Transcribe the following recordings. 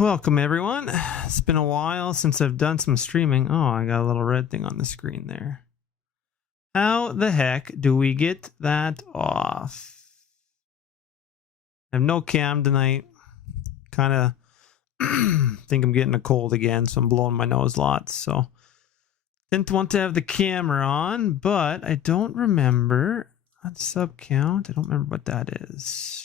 welcome everyone. It's been a while since I've done some streaming. Oh, I got a little red thing on the screen there. How the heck do we get that off? I have no cam tonight. Kind of think I'm getting a cold again, so I'm blowing my nose lots. So didn't want to have the camera on, but I don't remember that sub count. I don't remember what that is.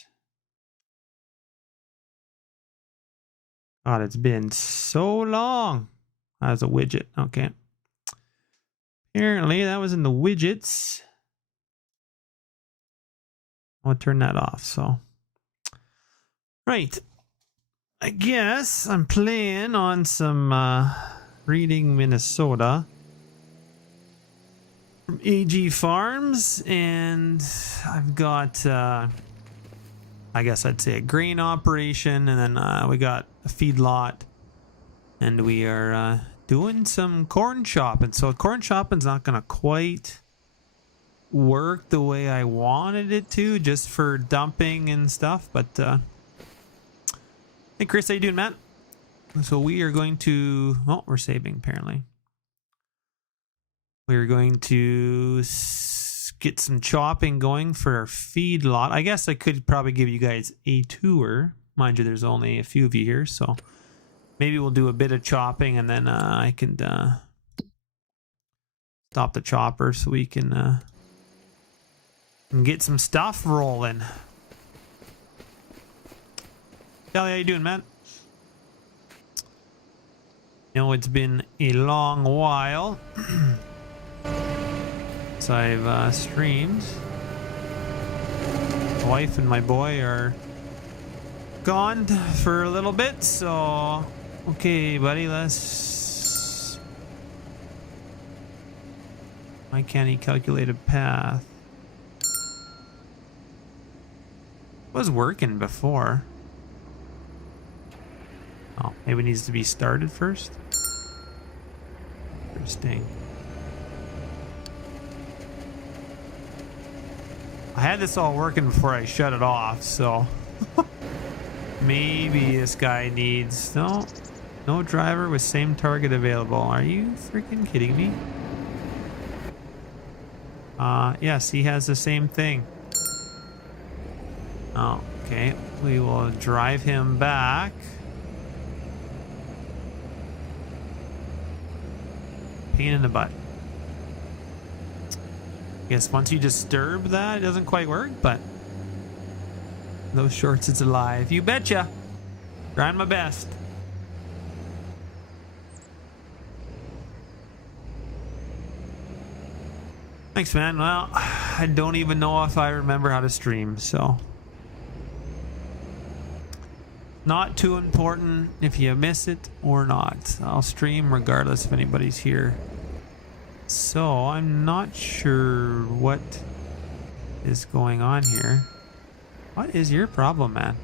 God, it's been so long. That's a widget. Okay. Apparently that was in the widgets. I'll turn that off. So, right. I guess I'm playing on some Reading Minnesota from AG Farms, and I've got I guess I'd say a grain operation, and then we got a feedlot, and we are doing some corn chopping. So corn chopping's not gonna quite work the way I wanted it to, just for dumping and stuff. But hey Chris, how you doing, Matt? So we are going to, oh, we're saving apparently. We're going to get some chopping going for our feedlot. I guess I could probably give you guys a tour. Mind you, there's only a few of you here, so maybe we'll do a bit of chopping, and then I can stop the chopper so we can get some stuff rolling. Kelly, how you doing, man? You know, it's been a long while since I've streamed. My wife and my boy are gone for a little bit, so okay, buddy, let's... Why can't he calculate a path? It was working before. Oh, maybe it needs to be started first. Interesting. I had this all working before I shut it off, so maybe this guy needs... No driver with same target available. Are you freaking kidding me? Yes, he has the same thing. Oh, okay. We will drive him back. Pain in the butt. Guess once you disturb that, it doesn't quite work, but those shorts, it's alive. You betcha. Trying my best. Thanks, man. Well, I don't even know if I remember how to stream, so not too important if you miss it or not. I'll stream regardless if anybody's here. So I'm not sure what is going on here. What is your problem, man?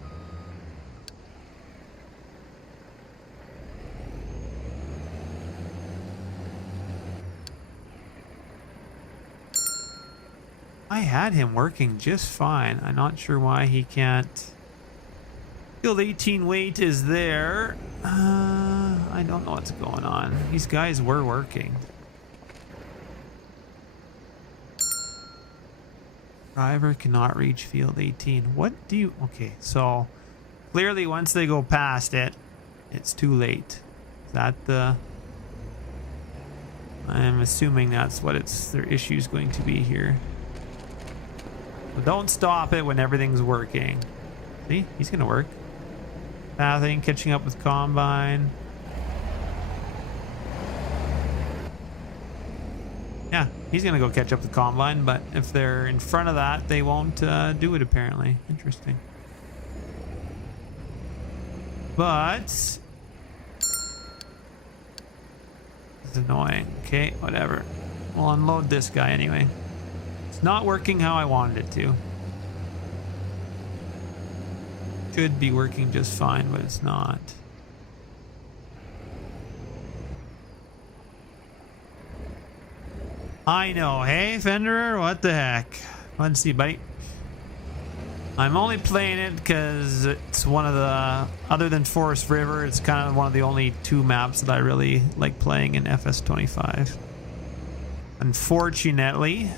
I had him working just fine. I'm not sure why he can't. Field 18 weight is there. I don't know what's going on. These guys were working. Driver cannot reach field 18. What do you... Okay, so clearly once they go past it, it's too late. Is that the... I'm assuming that's what their issue is going to be here. So don't stop it when everything's working. See, he's gonna work. Pathing, catching up with combine. Yeah, he's gonna go catch up with combine, but if they're in front of that, they won't do it apparently. Interesting. But it's annoying. Okay, whatever. We'll unload this guy anyway. It's not working how I wanted it to. Should be working just fine, but it's not. I know. Hey, Fenderer, what the heck? Let's see, buddy. I'm only playing it because it's one of the, other than Forest River, it's kind of one of the only 2 maps that I really like playing in FS25. Unfortunately.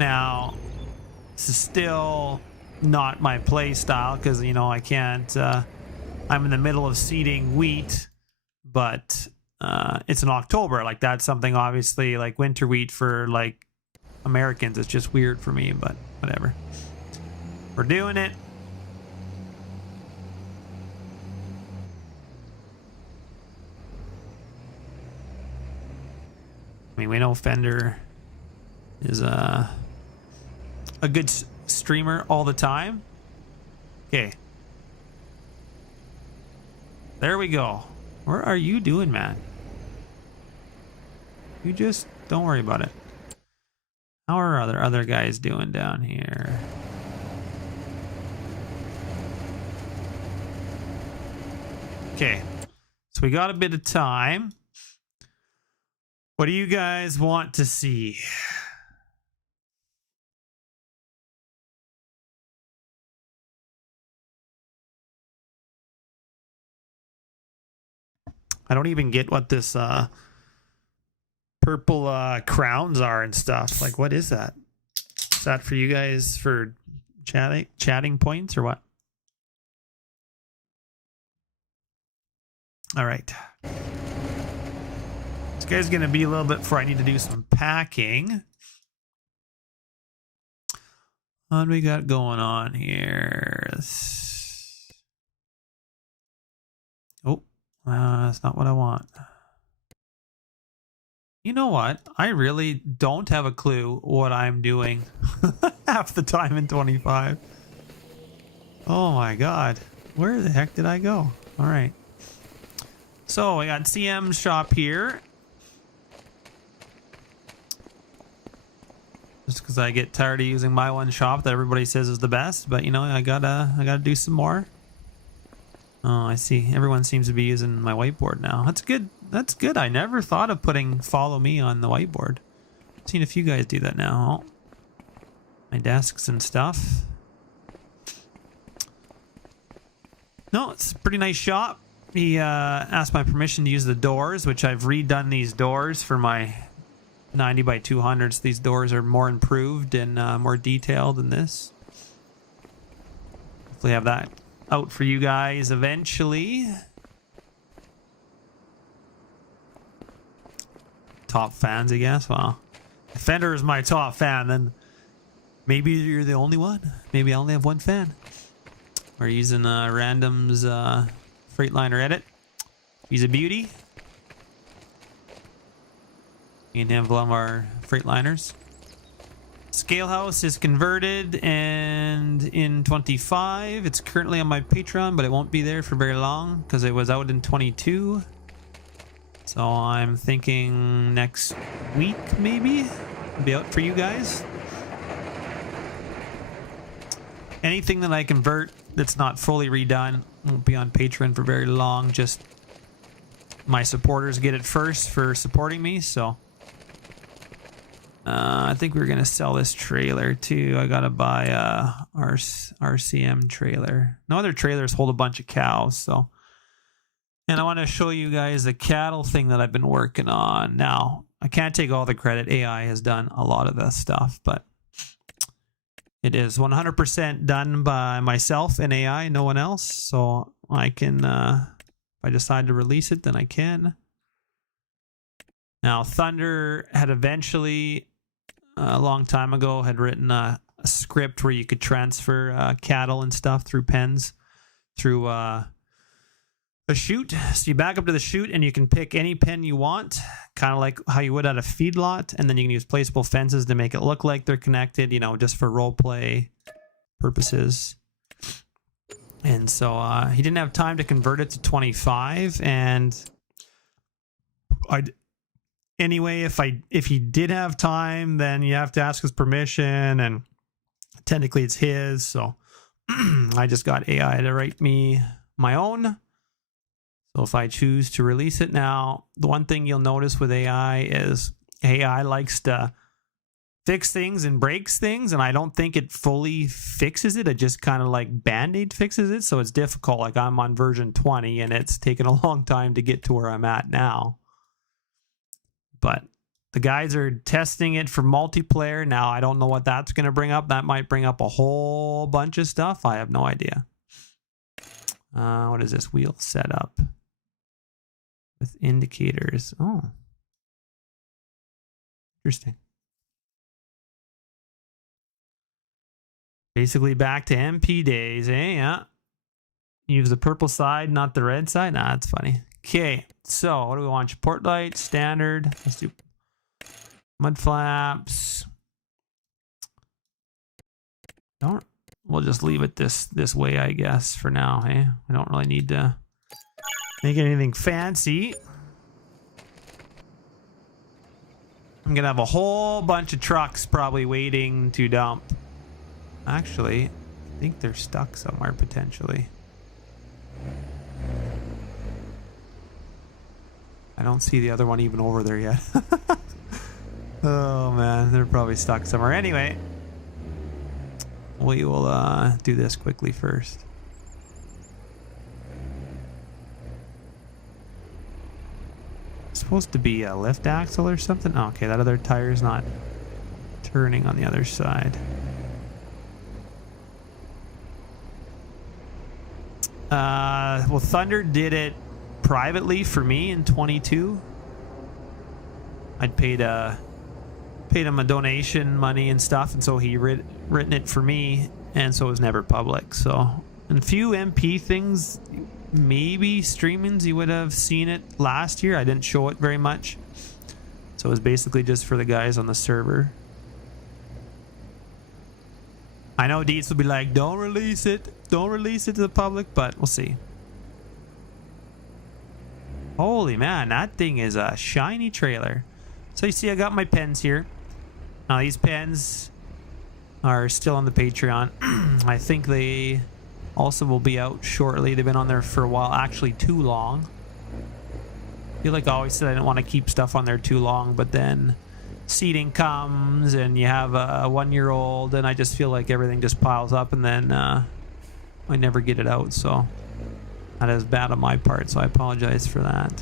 Now, this is still not my play style because, you know, I can't, I'm in the middle of seeding wheat, but it's in October. Like, that's something obviously like winter wheat for like Americans. It's just weird for me, but whatever. We're doing it. I mean, we know Fender is a good streamer all the time. Okay. There we go. Where are you doing, man? You just don't worry about it. How are other guys doing down here? Okay. So we got a bit of time. What do you guys want to see? I don't even get what this purple crowns are and stuff. Like, what is that? Is that for you guys for chatting points or what? All right. This guy's going to be a little bit before I need to do some packing. What do we got going on here? Oh, that's not what I want. You know what? I really don't have a clue what I'm doing half the time in 25. Oh my god. Where the heck did I go? All right. So we got CM's shop here. Just because I get tired of using my one shop that everybody says is the best, but you know, I gotta do some more. Oh, I see. Everyone seems to be using my whiteboard now. That's good. That's good. I never thought of putting follow me on the whiteboard. I've seen a few guys do that now. My desks and stuff. No, it's a pretty nice shop. He asked my permission to use the doors, which I've redone these doors for my 90 by 200s. These doors are more improved and more detailed than this. Hopefully have that out for you guys eventually. Top fans, I guess. Well, if Fender is my top fan, then maybe you're the only one. Maybe I only have one fan. We're using Random's Freightliner edit. He's a beauty. You can have one of our Freightliners. Scalehouse is converted, and in 25, it's currently on my Patreon, but it won't be there for very long because it was out in 22. So I'm thinking next week, maybe, it'll be out for you guys. Anything that I convert that's not fully redone won't be on Patreon for very long. Just my supporters get it first for supporting me, so I think we're gonna sell this trailer too. I gotta buy our RCM trailer. No other trailers hold a bunch of cows, so. And I want to show you guys the cattle thing that I've been working on. Now, I can't take all the credit. AI has done a lot of this stuff, but it is 100% done by myself and AI, no one else. So I can, if I decide to release it, then I can. Now, Thunder had eventually, a long time ago, had written a script where you could transfer cattle and stuff through pens, through a chute. So you back up to the chute and you can pick any pen you want, kind of like how you would at a feedlot, and then you can use placeable fences to make it look like they're connected, you know, just for role play purposes. And so he didn't have time to convert it to 25, and anyway, if he did have time, then you have to ask his permission, and technically it's his. So I just got AI to write me my own. So if I choose to release it now, the one thing you'll notice with AI is AI likes to fix things and breaks things, and I don't think it fully fixes it. It just kind of like Band-Aid fixes it, so it's difficult. Like I'm on version 20 and it's taken a long time to get to where I'm at now. But the guys are testing it for multiplayer. Now I don't know what that's going to bring up. That might bring up a whole bunch of stuff. I have no idea. What is this? Wheel setup with indicators. Oh, interesting. Basically back to MP days, eh? Yeah. Use the purple side, not the red side. Nah, that's funny. Okay, so what do we want? Support light, standard. Let's do mud flaps. We'll just leave it this way, I guess, for now, eh? I don't really need to make anything fancy. I'm gonna have a whole bunch of trucks probably waiting to dump. Actually, I think they're stuck somewhere potentially. I don't see the other one even over there yet. Oh man, they're probably stuck somewhere. Anyway, we will do this quickly first. It's supposed to be a lift axle or something. Oh, okay, that other tire's not turning on the other side. Well, Thunder did it privately for me in 22. I'd paid him a donation money and stuff, and so he written it for me, and so it was never public. So, and a few MP things, maybe streamings, you would have seen it last year. I didn't show it very much, so it was basically just for the guys on the server. I know Deets will be like, don't release it to the public, but we'll see. Holy man, that thing is a shiny trailer. So you see I got my pens here. Now these pens are still on the Patreon. I think they also will be out shortly. They've been on there for a while, actually too long. I feel like I always said I didn't want to keep stuff on there too long, but then seeding comes and you have a 1-year-old, and I just feel like everything just piles up, and then I never get it out. So that is bad on my part, so I apologize for that.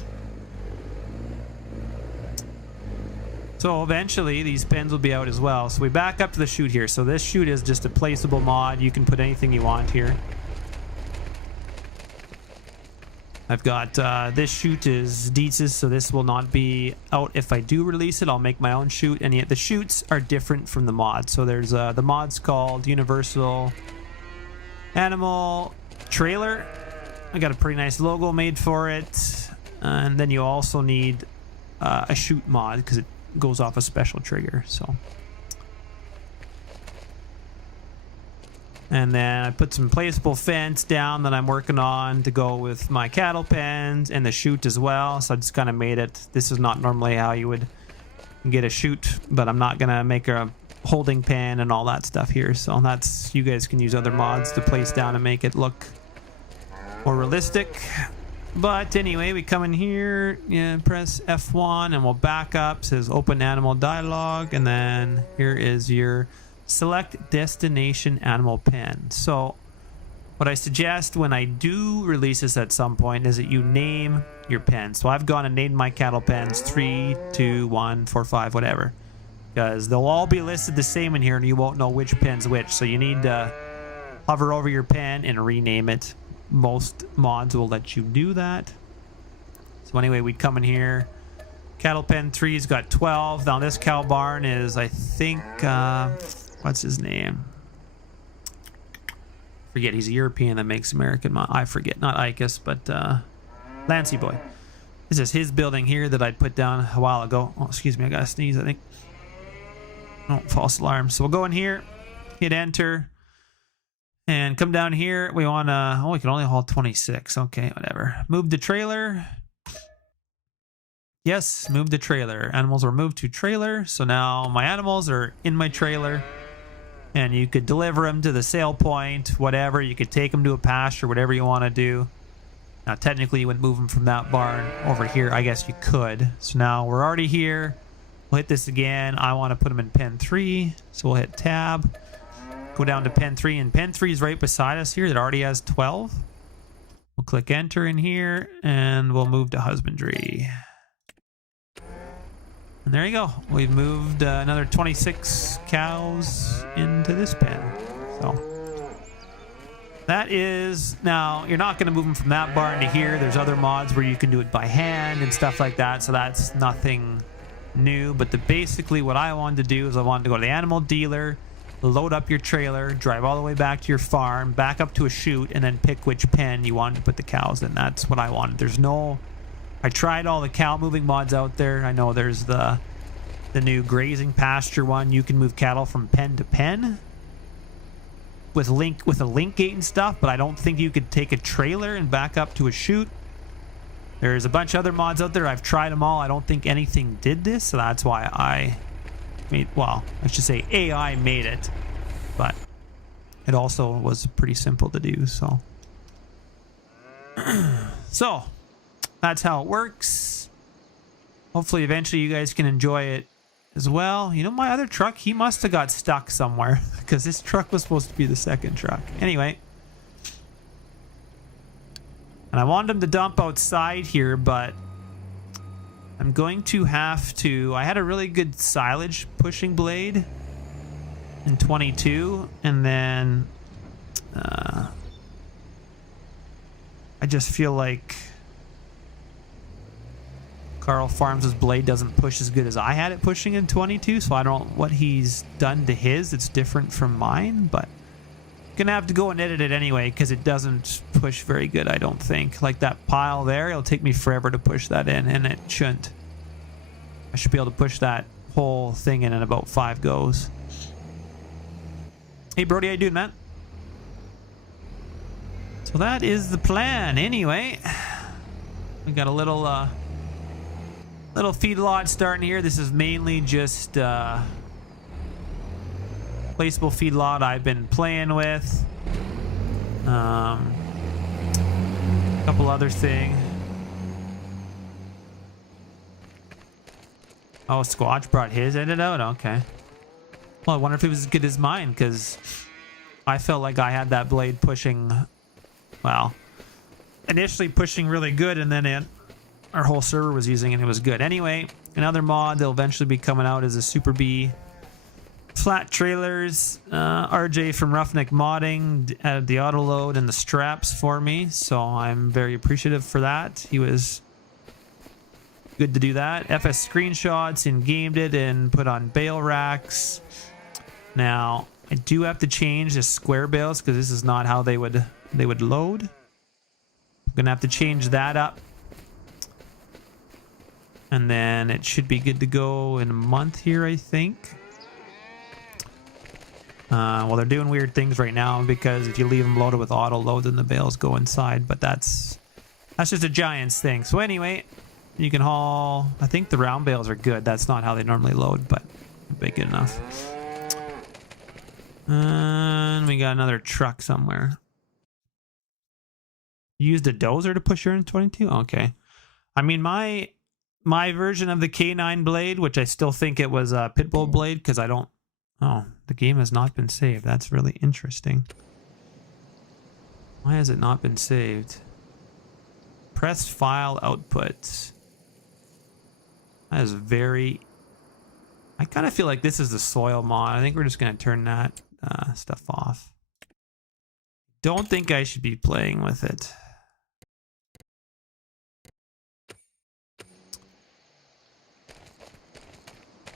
So eventually these pens will be out as well. So we back up to the chute here. So this chute is just a placeable mod. You can put anything you want here. I've got this chute is Deetz's, so this will not be out if I do release it. I'll make my own chute, and yet the chutes are different from the mod. So there's the mod's called Universal Animal Trailer. I got a pretty nice logo made for it, and then you also need a chute mod because it goes off a special trigger. So, and then I put some placeable fence down that I'm working on to go with my cattle pens and the chute as well. So I just kind of made it. This is not normally how you would get a chute, but I'm not gonna make a holding pen and all that stuff here. So that's, you guys can use other mods to place down and make it look more realistic. But anyway, we come in here, press F1 and we'll back up. It says open animal dialog, and then here is your select destination animal pen. So what I suggest when I do release this at some point is that you name your pen. So I've gone and named my cattle pens 3, 2, 1, 4, 5, whatever, because they'll all be listed the same in here and you won't know which pen's which. So you need to hover over your pen and rename it. Most mods will let you do that. So anyway, we come in here. Cattle pen 3's got 12. Now this cow barn is, I think, what's his name? Forget, he's a European that makes American mod. I forget, not Icus, but Lancy Boy. This is his building here that I put down a while ago. Oh, excuse me, I gotta sneeze, I think. Oh, false alarm. So we'll go in here, hit enter. And come down here. We want to... Oh, we can only haul 26. Okay, whatever. Move the trailer. Yes, move the trailer. Animals are moved to trailer. So now my animals are in my trailer. And you could deliver them to the sale point, whatever. You could take them to a pasture, whatever you want to do. Now, technically, you wouldn't move them from that barn over here. I guess you could. So now we're already here. We'll hit this again. I want to put them in pen 3, so we'll hit tab. Go down to pen 3, and pen 3 is right beside us here. That already has 12. We'll click enter in here, and we'll move to husbandry. And there you go. We've moved another 26 cows into this pen. So that is, now you're not going to move them from that barn to here. There's other mods where you can do it by hand and stuff like that. So that's nothing new. But basically what I wanted to do is I wanted to go to the animal dealer, load up your trailer, drive all the way back to your farm, back up to a chute, and then pick which pen you wanted to put the cows in. That's what I wanted. There's no... I tried all the cow moving mods out there. I know there's the new grazing pasture one. You can move cattle from pen to pen with a link gate and stuff, but I don't think you could take a trailer and back up to a chute. There's a bunch of other mods out there. I've tried them all. I don't think anything did this, so that's why I made, well, I should say AI made it, but it also was pretty simple to do, so. So that's how it works. Hopefully eventually you guys can enjoy it as well. You know, my other truck, he must have got stuck somewhere because this truck was supposed to be the second truck. Anyway. And I wanted him to dump outside here, but I'm going to have to... I had a really good silage pushing blade in 22, and then I just feel like Carl Farms' blade doesn't push as good as I had it pushing in 22, so I don't know what he's done to his. It's different from mine, but I'm gonna have to go and edit it anyway because it doesn't push very good, I don't think. Like that pile there, it'll take me forever to push that in, and it shouldn't. I should be able to push that whole thing in about 5 goes. Hey Brody, how you doing, man? So that is the plan anyway. We got a little feedlot starting here. This is mainly just placeable feedlot I've been playing with. A couple other things. Oh, Squatch brought his edit out? Okay. Well, I wonder if it was as good as mine, because I felt like I had that blade pushing, well, initially pushing really good, and then our whole server was using it and it was good. Anyway, another mod that'll eventually be coming out is a Super B flat trailers. RJ from Roughneck Modding added the auto load and the straps for me, so I'm very appreciative for that. He was good to do that. FS screenshots and gamed it and put on bale racks. Now I do have to change the square bales because this is not how they would load. I'm gonna have to change that up. And then it should be good to go in a month here, I think. Well, they're doing weird things right now because if you leave them loaded with auto load, then the bales go inside. But that's just a Giants thing. So anyway, you can haul... I think the round bales are good. That's not how they normally load, but big enough. And we got another truck somewhere. You used a dozer to push her in 22? Okay. I mean, my version of the K9 blade, which I still think it was a Pitbull blade, because I don't... Oh, the game has not been saved. That's really interesting. Why has it not been saved? Press file output. That is very... I kind of feel like this is the soil mod. I think we're just going to turn that stuff off. Don't think I should be playing with it.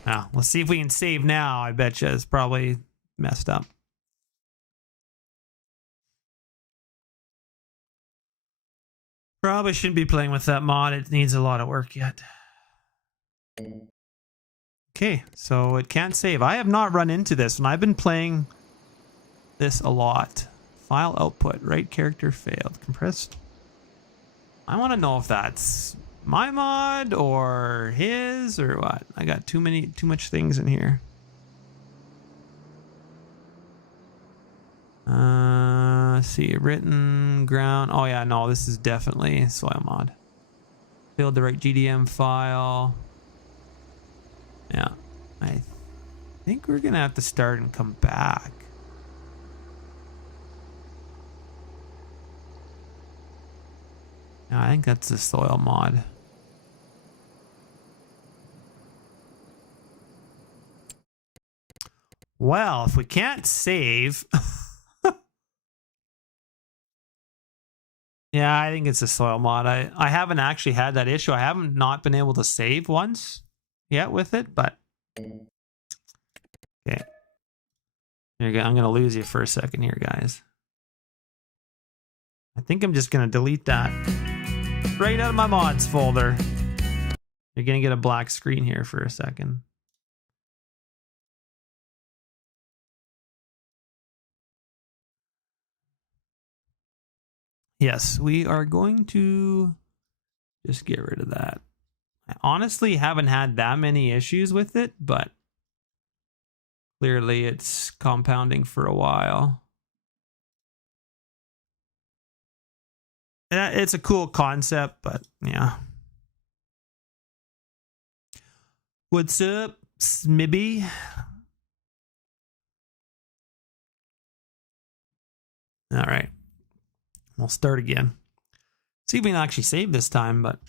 Now, let's see if we can save now. I bet you it's probably messed up. Probably shouldn't be playing with that mod. It needs a lot of work yet. Okay, so it can't save. I have not run into this, and I've been playing this a lot. File output, right character failed. Compressed. I want to know if that's my mod or his or what. I got too much things in here. Let's see, written ground. Oh yeah, no, this is definitely soil mod. Build the right GDM file. Yeah. I think we're going to have to start and come back. Yeah, I think that's the soil mod. Well, if we can't save... Yeah, I think it's a soil mod. I haven't actually had that issue. I haven't not been able to save once yet with it, but... Okay. Here you go. I'm going to lose you for a second here, guys. I think I'm just going to delete that right out of my mods folder. You're going to get a black screen here for a second. Yes, we are going to just get rid of that. I honestly haven't had that many issues with it, but clearly it's compounding for a while. It's a cool concept, but yeah. What's up, Smibby? All right. We'll start again. See if we can actually save this time, but...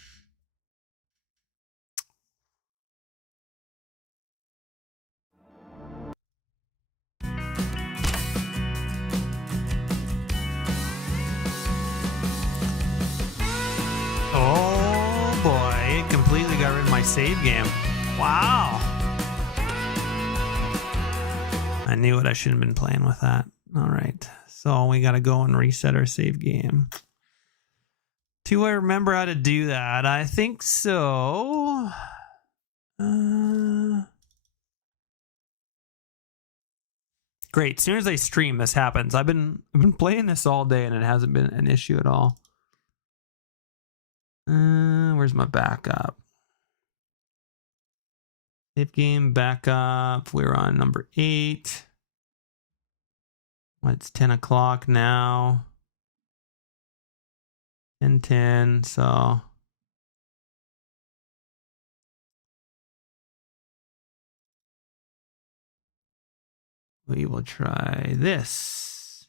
Oh boy, it completely got rid of my save game. Wow. I knew it. I shouldn't have been playing with that. All right. So we got to go and reset our save game. Do I remember how to do that? I think so. Great. As soon as I stream, this happens. I've been playing this all day and it hasn't been an issue at all. Where's my backup? Save game backup. We're on number 8. It's 10 o'clock now. 10:10. So we will try this.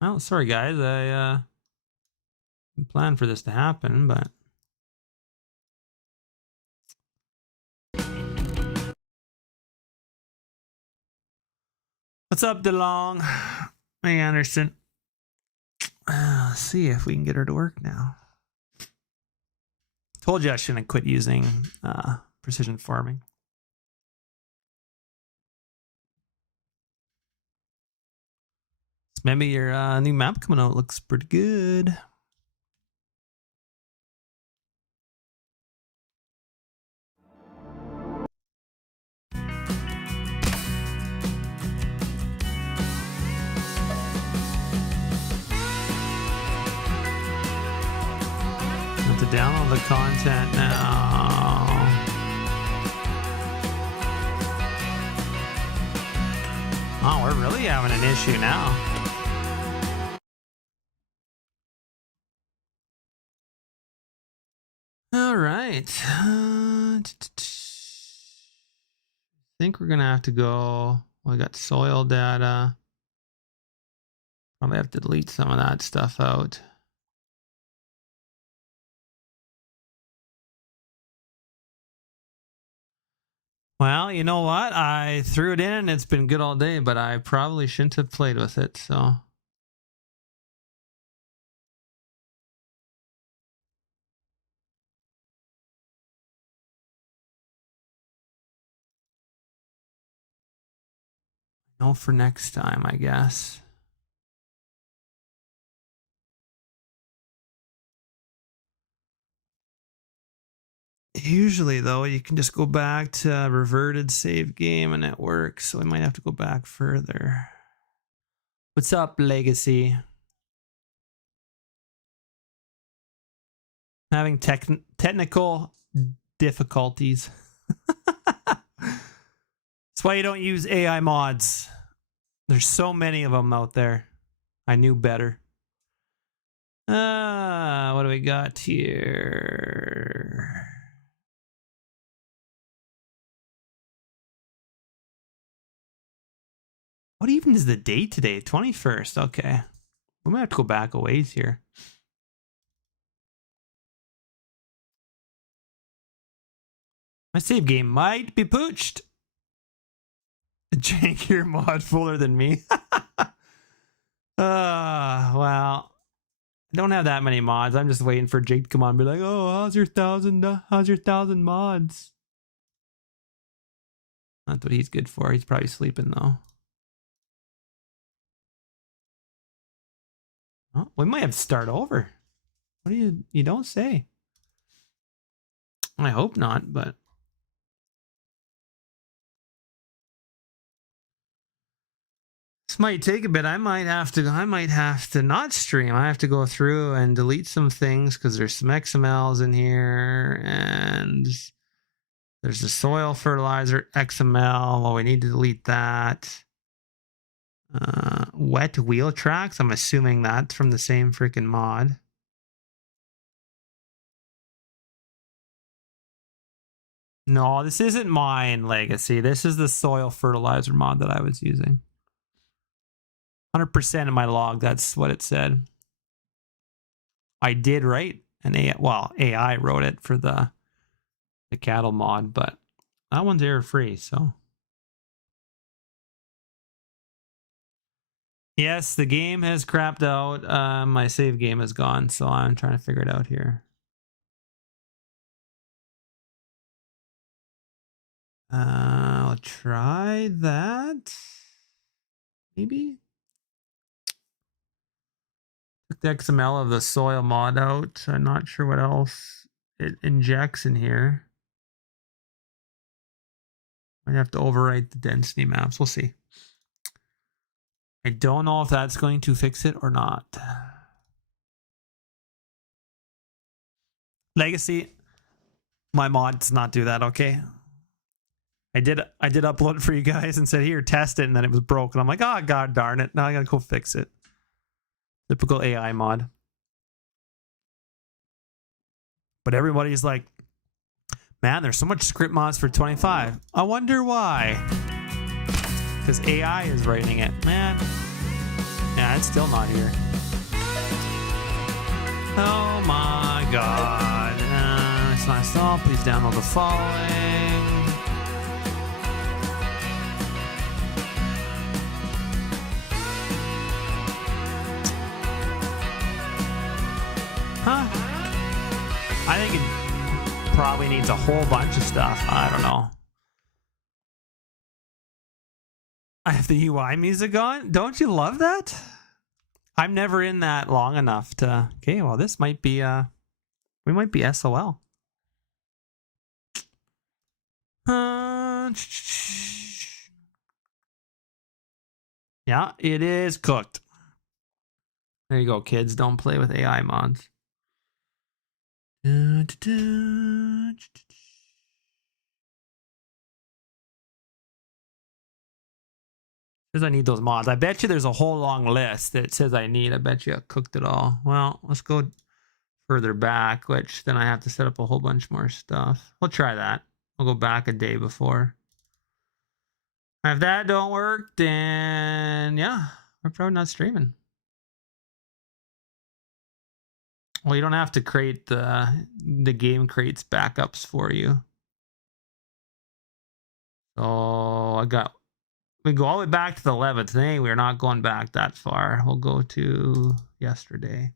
Oh, sorry guys. I didn't plan for this to happen, but what's up, DeLong? Hey, Anderson. Let's see if we can get her to work now. Told you I shouldn't quit using precision farming. Maybe your new map coming out looks pretty good. To download the content now. Oh, we're really having an issue now. All right. I think we're going to have to go. Well, I got soil data. Probably have to delete some of that stuff out. Well, you know what? I threw it in and it's been good all day, but I probably shouldn't have played with it, so. No, for next time, I guess. Usually, though, you can just go back to reverted save game and it works, so we might have to go back further. What's up, Legacy? Having technical difficulties. That's why you don't use AI mods. There's so many of them out there. I knew better. What do we got here? What even is the date today? 21st. Okay. We might have to go back a ways here. My save game might be pooched. Jankier mod fuller than me. Well, I don't have that many mods. I'm just waiting for Jake to come on and be like, oh, how's your 1,000 mods? That's what he's good for. He's probably sleeping though. Oh, we might have to start over. What do you don't say? I hope not, but this might take a bit. I might have to not stream. I have to go through and delete some things because there's some XMLs in here and there's the soil fertilizer XML. Well, we need to delete that. Wet wheel tracks. I'm assuming that's from the same freaking mod. No, this isn't mine, Legacy. This is the soil fertilizer mod that I was using. 100% of my log, that's what it said. I did write an AI, well, AI wrote it for the cattle mod, but that one's error free, so. Yes, the game has crapped out. My save game is gone, so I'm trying to figure it out here. I'll try that. Maybe. Took the XML of the soil mod out. I'm not sure what else it injects in here. Might have to overwrite the density maps. We'll see. I don't know if that's going to fix it or not. Legacy, my mod does not do that, okay? I did upload it for you guys and said, here, test it, and then it was broken. I'm like, oh, god darn it. Now I gotta go fix it. Typical AI mod. But everybody's like, man, there's so much script mods for 25. I wonder why. Because AI is writing it. Man. Yeah, it's still not here. Oh my god. It's not installed. Please download the following. Huh? I think it probably needs a whole bunch of stuff. I don't know. I have the UI music on. Don't you love that? I'm never in that long enough to. Okay, well, this might be. We might be SOL. Yeah, it is cooked. There you go, kids. Don't play with AI mods. Because I need those mods. I bet you there's a whole long list that says I need. I bet you I cooked it all. Well, let's go further back, which then I have to set up a whole bunch more stuff. We'll try that. We'll go back a day before. If that don't work, then yeah, we're probably not streaming. Well, you don't have to create the game creates backups for you. So we go all the way back to the 11th. Today we're not going back that far. We'll go to yesterday.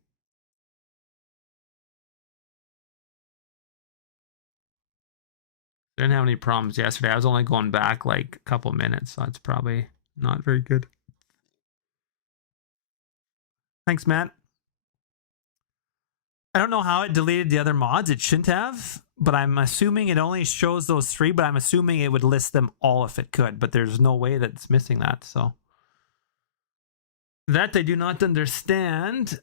Didn't have any problems yesterday. I was only going back like a couple minutes, so it's probably not very good. Thanks, Matt. I don't know how it deleted the other mods. It shouldn't have, but I'm assuming it only shows those 3, but I'm assuming it would list them all if it could, but there's no way that it's missing that, so. That I do not understand.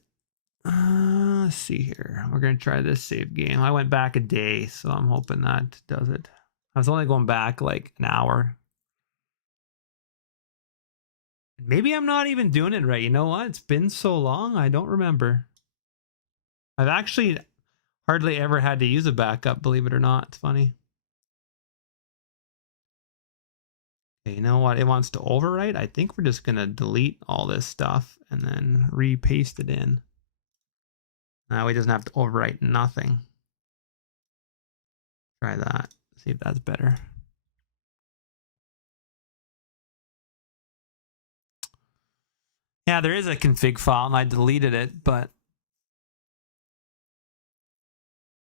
Let's see here. We're going to try this save game. I went back a day, so I'm hoping that does it. I was only going back like an hour. Maybe I'm not even doing it right. You know what? It's been so long, I don't remember. I've actually hardly ever had to use a backup, believe it or not. It's funny. Okay, you know what? It wants to overwrite. I think we're just going to delete all this stuff and then repaste it in. Now it doesn't have to overwrite nothing. Try that. See if that's better. Yeah, there is a config file and I deleted it, but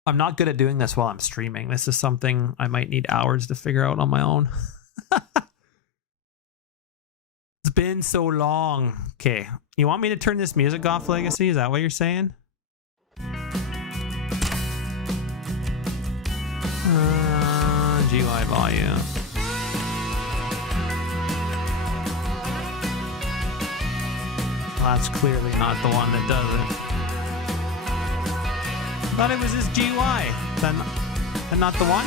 I'm not good at doing this while I'm streaming. This is something I might need hours to figure out on my own. It's been so long. Okay, you want me to turn this music off, Legacy? Is that what you're saying? GUI volume. Well, that's clearly not the one that does it. I thought it was this GUI. Then not the one?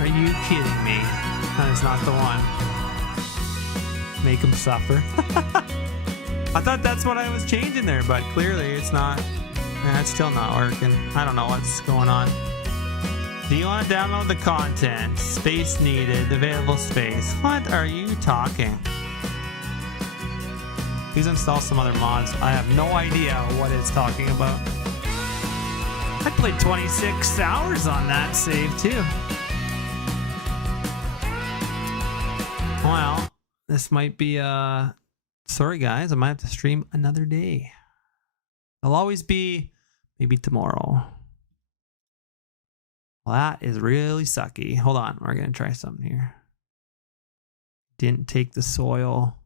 Are you kidding me? That is not the one. Make him suffer. I thought that's what I was changing there, but clearly it's not. It's still not working. I don't know what's going on. Do you want to download the content? Space needed, available space. What are you talking? Please install some other mods. I have no idea what it's talking about. I played 26 hours on that save too. Well, this might be sorry guys, I might have to stream another day. I'll always be maybe tomorrow. Well, that is really sucky. Hold on, we're gonna try something here. Didn't take the soil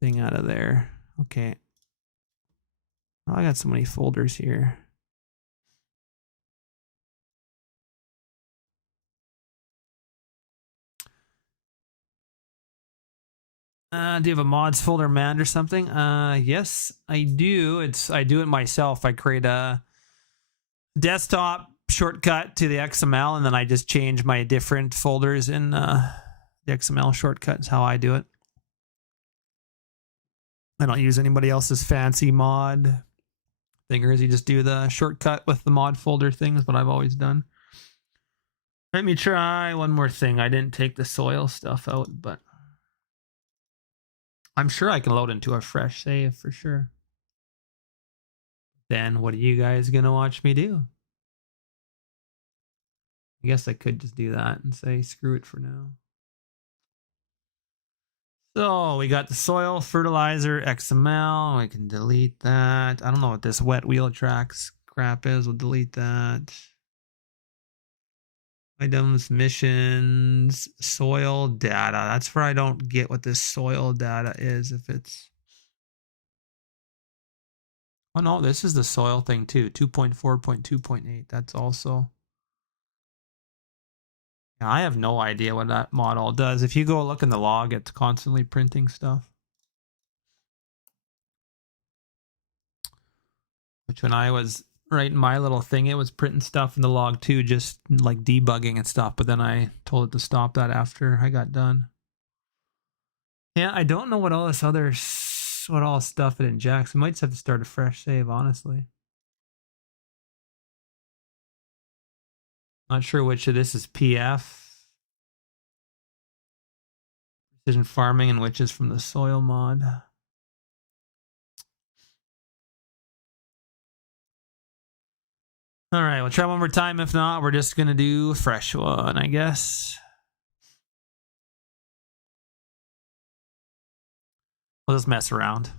thing out of there. Okay. Oh, I got so many folders here. Do you have a mods folder man or something? Yes, I do. I do it myself. I create a desktop shortcut to the XML, and then I just change my different folders in the XML shortcut. Is how I do it. I don't use anybody else's fancy mod thingers. You just do the shortcut with the mod folder thing is what I've always done. Let me try one more thing. I didn't take the soil stuff out, but I'm sure I can load into a fresh save for sure. Then what are you guys going to watch me do? I guess I could just do that and say screw it for now. So we got the soil, fertilizer, XML. I can delete that. I don't know what this wet wheel tracks crap is. We'll delete that. Items, missions, soil data. That's where I don't get what this soil data is. If it's... Oh no, this is the soil thing too. 2.4.2.8. That's also... I have no idea what that model does. If you go look in the log, it's constantly printing stuff. Which when I was writing my little thing, it was printing stuff in the log too, just like debugging and stuff. But then I told it to stop that after I got done. Yeah, I don't know what all this other, what all stuff it injects. We might just have to start a fresh save, honestly. Not sure which of this is PF, precision farming, and which is from the soil mod. All right, we'll try one more time. If not, we're just gonna do a fresh one, I guess. We'll just mess around.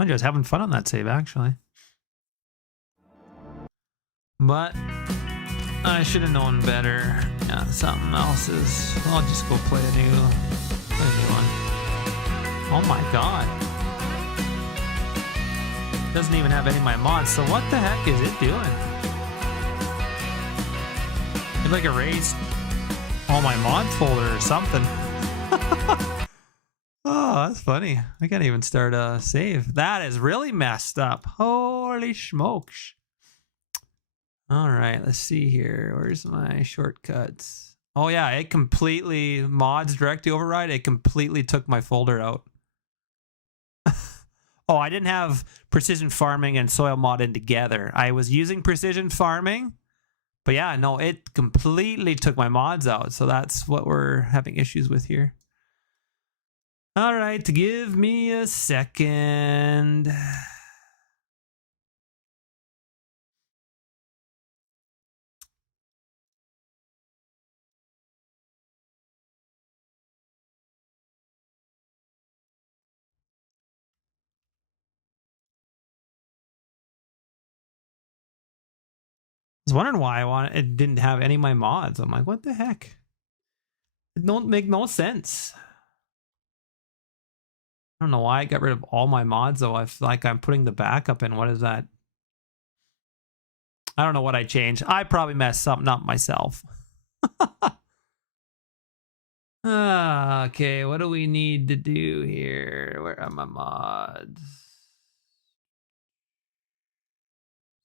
I was having fun on that save, actually. But I should have known better. Yeah, something else is... I'll just go play a new one. Oh my god. Doesn't even have any of my mods, so what the heck is it doing? It like erased all my mod folder or something. Oh, that's funny. I can't even start a save. That is really messed up. Holy smokes. All right, let's see here. Where's my shortcuts? Oh yeah, it completely mods directly override. It completely took my folder out. Oh, I didn't have precision farming and soil modding together. I was using precision farming, but yeah, no, it completely took my mods out. So that's what we're having issues with here. All right, give me a second. I was wondering why it didn't have any of my mods. I'm like, what the heck? It don't make no sense. I don't know why I got rid of all my mods though. I feel like I'm putting the backup in. What is that? I don't know what I changed. I probably messed something up myself. Okay, what do we need to do here? Where are my mods?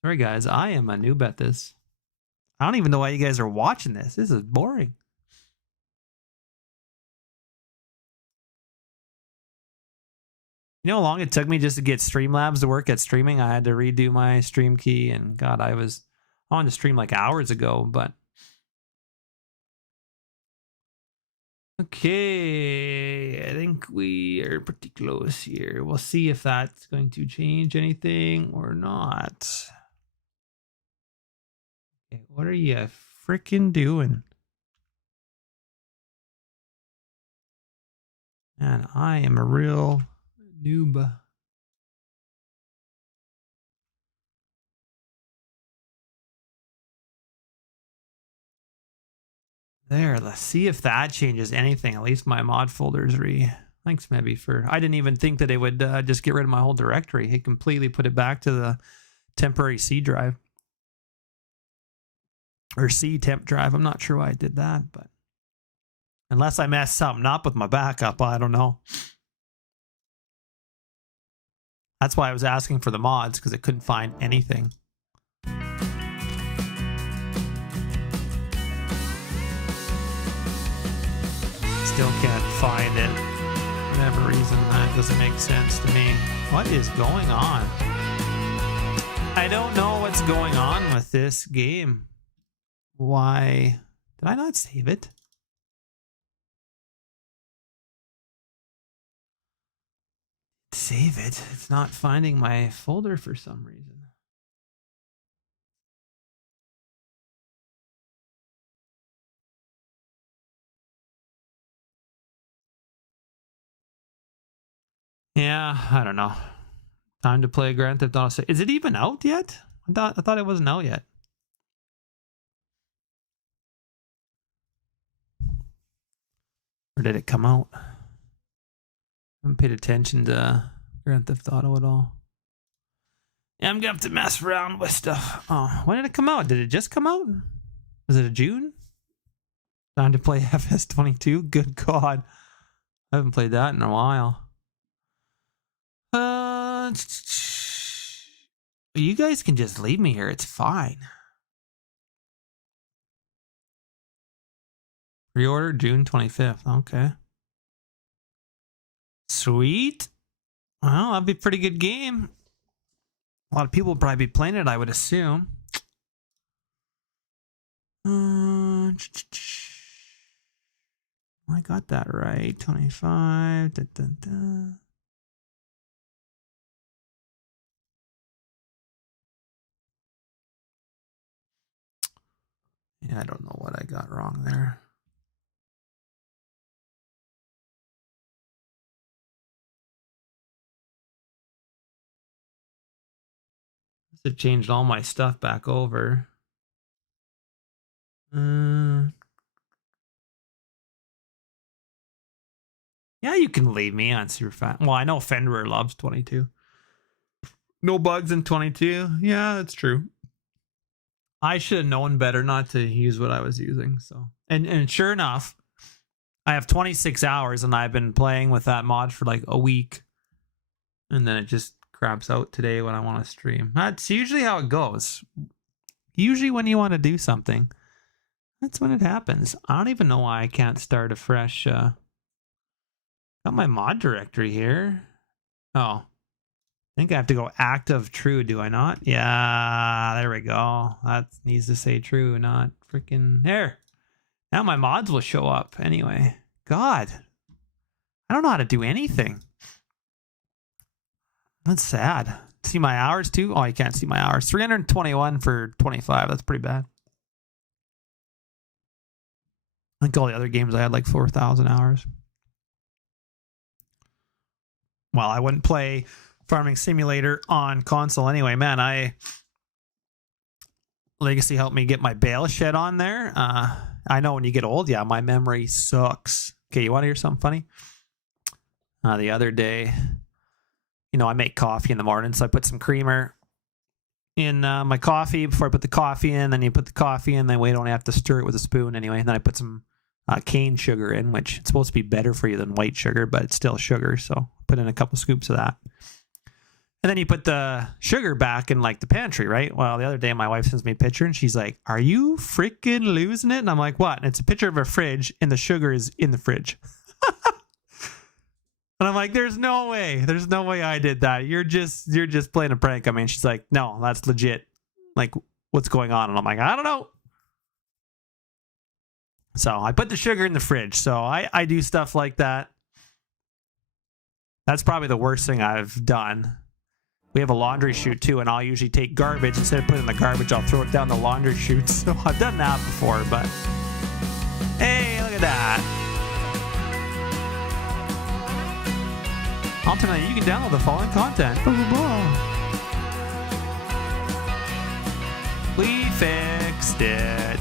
Sorry guys, I am a noob at this. I don't even know why you guys are watching this. This is boring. You know how long it took me just to get Streamlabs to work at streaming? I had to redo my stream key, and God, I was on the stream like hours ago, but okay, I think we are pretty close here. We'll see if that's going to change anything or not. Okay, what are you freaking doing? Man, I am a real noob. There, let's see if that changes anything. At least my mod folders Thanks, maybe for... I didn't even think that it would just get rid of my whole directory. It completely put it back to the temporary C drive. Or C temp drive. I'm not sure why I did that, but... Unless I messed something up with my backup, I don't know. That's why I was asking for the mods, because it couldn't find anything. Still can't find it. For whatever reason, that doesn't make sense to me. What is going on? I don't know what's going on with this game. Why? Did I not save it? Save it. It's not finding my folder for some reason. Yeah, I don't know. Time to play Grand Theft Auto 6. Is it even out yet? I thought it wasn't out yet. Or did it come out? I haven't paid attention to Grand Theft Auto at all. Yeah, I'm gonna have to mess around with stuff. Oh, when did it come out? Did it just come out? Was it a June? Time to play FS22? Good God. I haven't played that in a while. You guys can just leave me here. It's fine. Pre-order June 25th. Okay. Sweet. Well, that'd be a pretty good game. A lot of people would probably be playing it, I would assume. I got that right. 25. Da, da, da. Yeah, I don't know what I got wrong there. Must have changed all my stuff back over. Yeah, you can leave me on Super Fat. Well, I know Fenrir loves 22. No bugs in 22. Yeah, that's true. I should have known better not to use what I was using. So, and sure enough, I have 26 hours, and I've been playing with that mod for like a week. And then it just craps out today when I want to stream. That's usually how it goes. Usually when you want to do something, that's when it happens. I don't even know why I can't start a fresh... got my mod directory here. Oh. I think I have to go active true, do I not? Yeah, there we go. That needs to say true, not freaking... There. Now my mods will show up anyway. God. I don't know how to do anything. That's sad. See my hours too? Oh, you can't see my hours. 321 for 25. That's pretty bad. I think all the other games I had like 4,000 hours. Well, I wouldn't play Farming Simulator on console anyway. Man, Legacy helped me get my bale shed on there. I know when you get old, yeah, my memory sucks. Okay, you want to hear something funny? The other day, I make coffee in the morning, so I put some creamer in my coffee before I put the coffee in. Then you put the coffee in, then wait, only have to stir it with a spoon anyway. And then I put some cane sugar in, which it's supposed to be better for you than white sugar, but it's still sugar, so put in a couple scoops of that. And then you put the sugar back in like the pantry, right? Well, the other day my wife sends me a picture and she's like, "Are you freaking losing it?" And I'm like, "What?" And it's a picture of a fridge and the sugar is in the fridge. And I'm like, there's no way I did that. You're just playing a prank. I mean, she's like, "No, that's legit. Like, what's going on?" And I'm like, "I don't know." So I put the sugar in the fridge. So I do stuff like that. That's probably the worst thing I've done. We have a laundry chute too, and I'll usually take garbage. Instead of putting it in the garbage, I'll throw it down the laundry chute. So I've done that before, but hey, look at that. Ultimately, you can download the following content. Blah, blah, blah. We fixed it.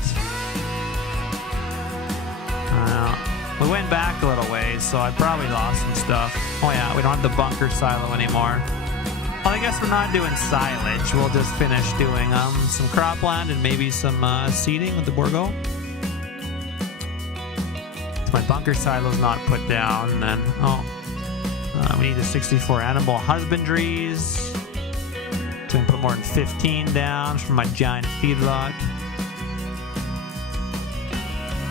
We went back a little ways, so I probably lost some stuff. Oh yeah, we don't have the bunker silo anymore. Well, I guess we're not doing silage. We'll just finish doing some cropland and maybe some seeding with the Borgo. So my bunker silo's not put down. And then, we need the 64 animal husbandries. So we can put more than 15 down from my giant feedlot.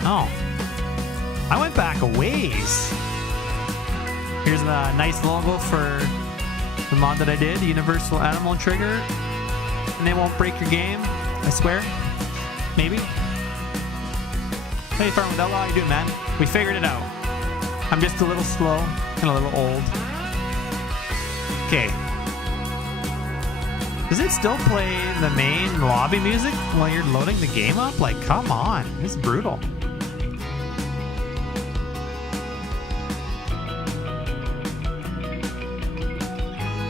Oh. I went back a ways. Here's a nice logo for the mod that I did, the Universal Animal Trigger. And they won't break your game, I swear. Maybe. Hey, Farm with Outlaw, how you doing, man? We figured it out. I'm just a little slow and a little old. Okay. Does it still play the main lobby music while you're loading the game up? Like, come on. This is brutal.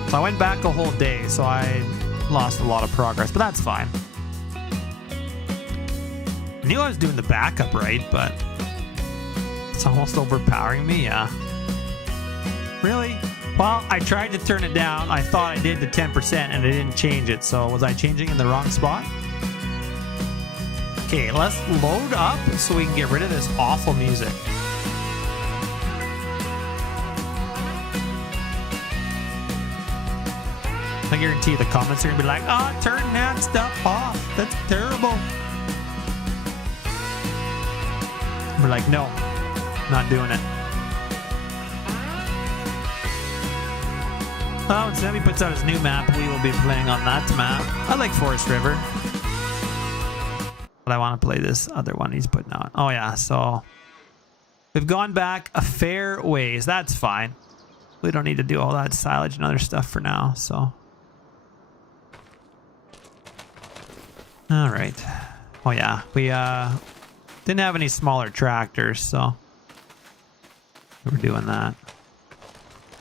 So I went back a whole day, so I lost a lot of progress, but that's fine. I knew I was doing the backup right, but it's almost overpowering me, yeah. Really? Well, I tried to turn it down. I thought I did to 10%, and I didn't change it, so was I changing in the wrong spot? Okay, let's load up so we can get rid of this awful music. I guarantee the comments are going to be like, "Oh, turn that stuff off. That's terrible." We're like, no, not doing it. Oh, when Sammy puts out his new map, we will be playing on that map. I like Forest River. But I want to play this other one he's putting out. Oh, yeah, so we've gone back a fair ways. That's fine. We don't need to do all that silage and other stuff for now, so... All right. Oh yeah, we didn't have any smaller tractors, so we're doing that.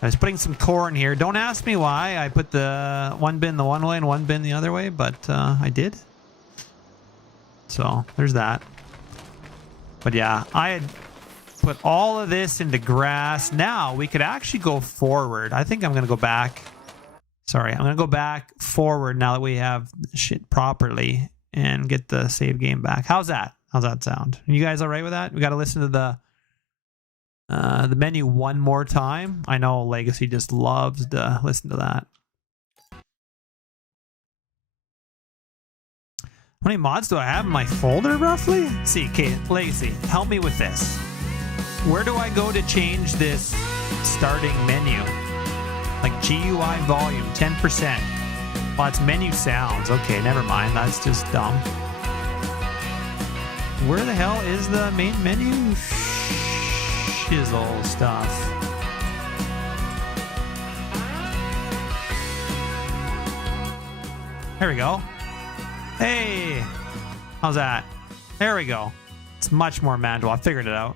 I was putting some corn here. Don't ask me why I put the one bin the one way and one bin the other way, but I did. So there's that. But yeah, I had put all of this into grass. Now we could actually go forward. I think I'm going to go back. Sorry, I'm going to go back forward now that we have shit properly and get the save game back. How's that? How's that sound? You guys all right with that? We got to listen to the The menu one more time. I know Legacy just loves to listen to that. How many mods do I have in my folder, roughly? Let's see, okay, Legacy, help me with this. Where do I go to change this starting menu? Like GUI volume, 10%. Well, it's menu sounds. Okay, never mind. That's just dumb. Where the hell is the main menu? Shizzle stuff. There we go. Hey, how's that? There we go. It's much more manageable. I figured it out.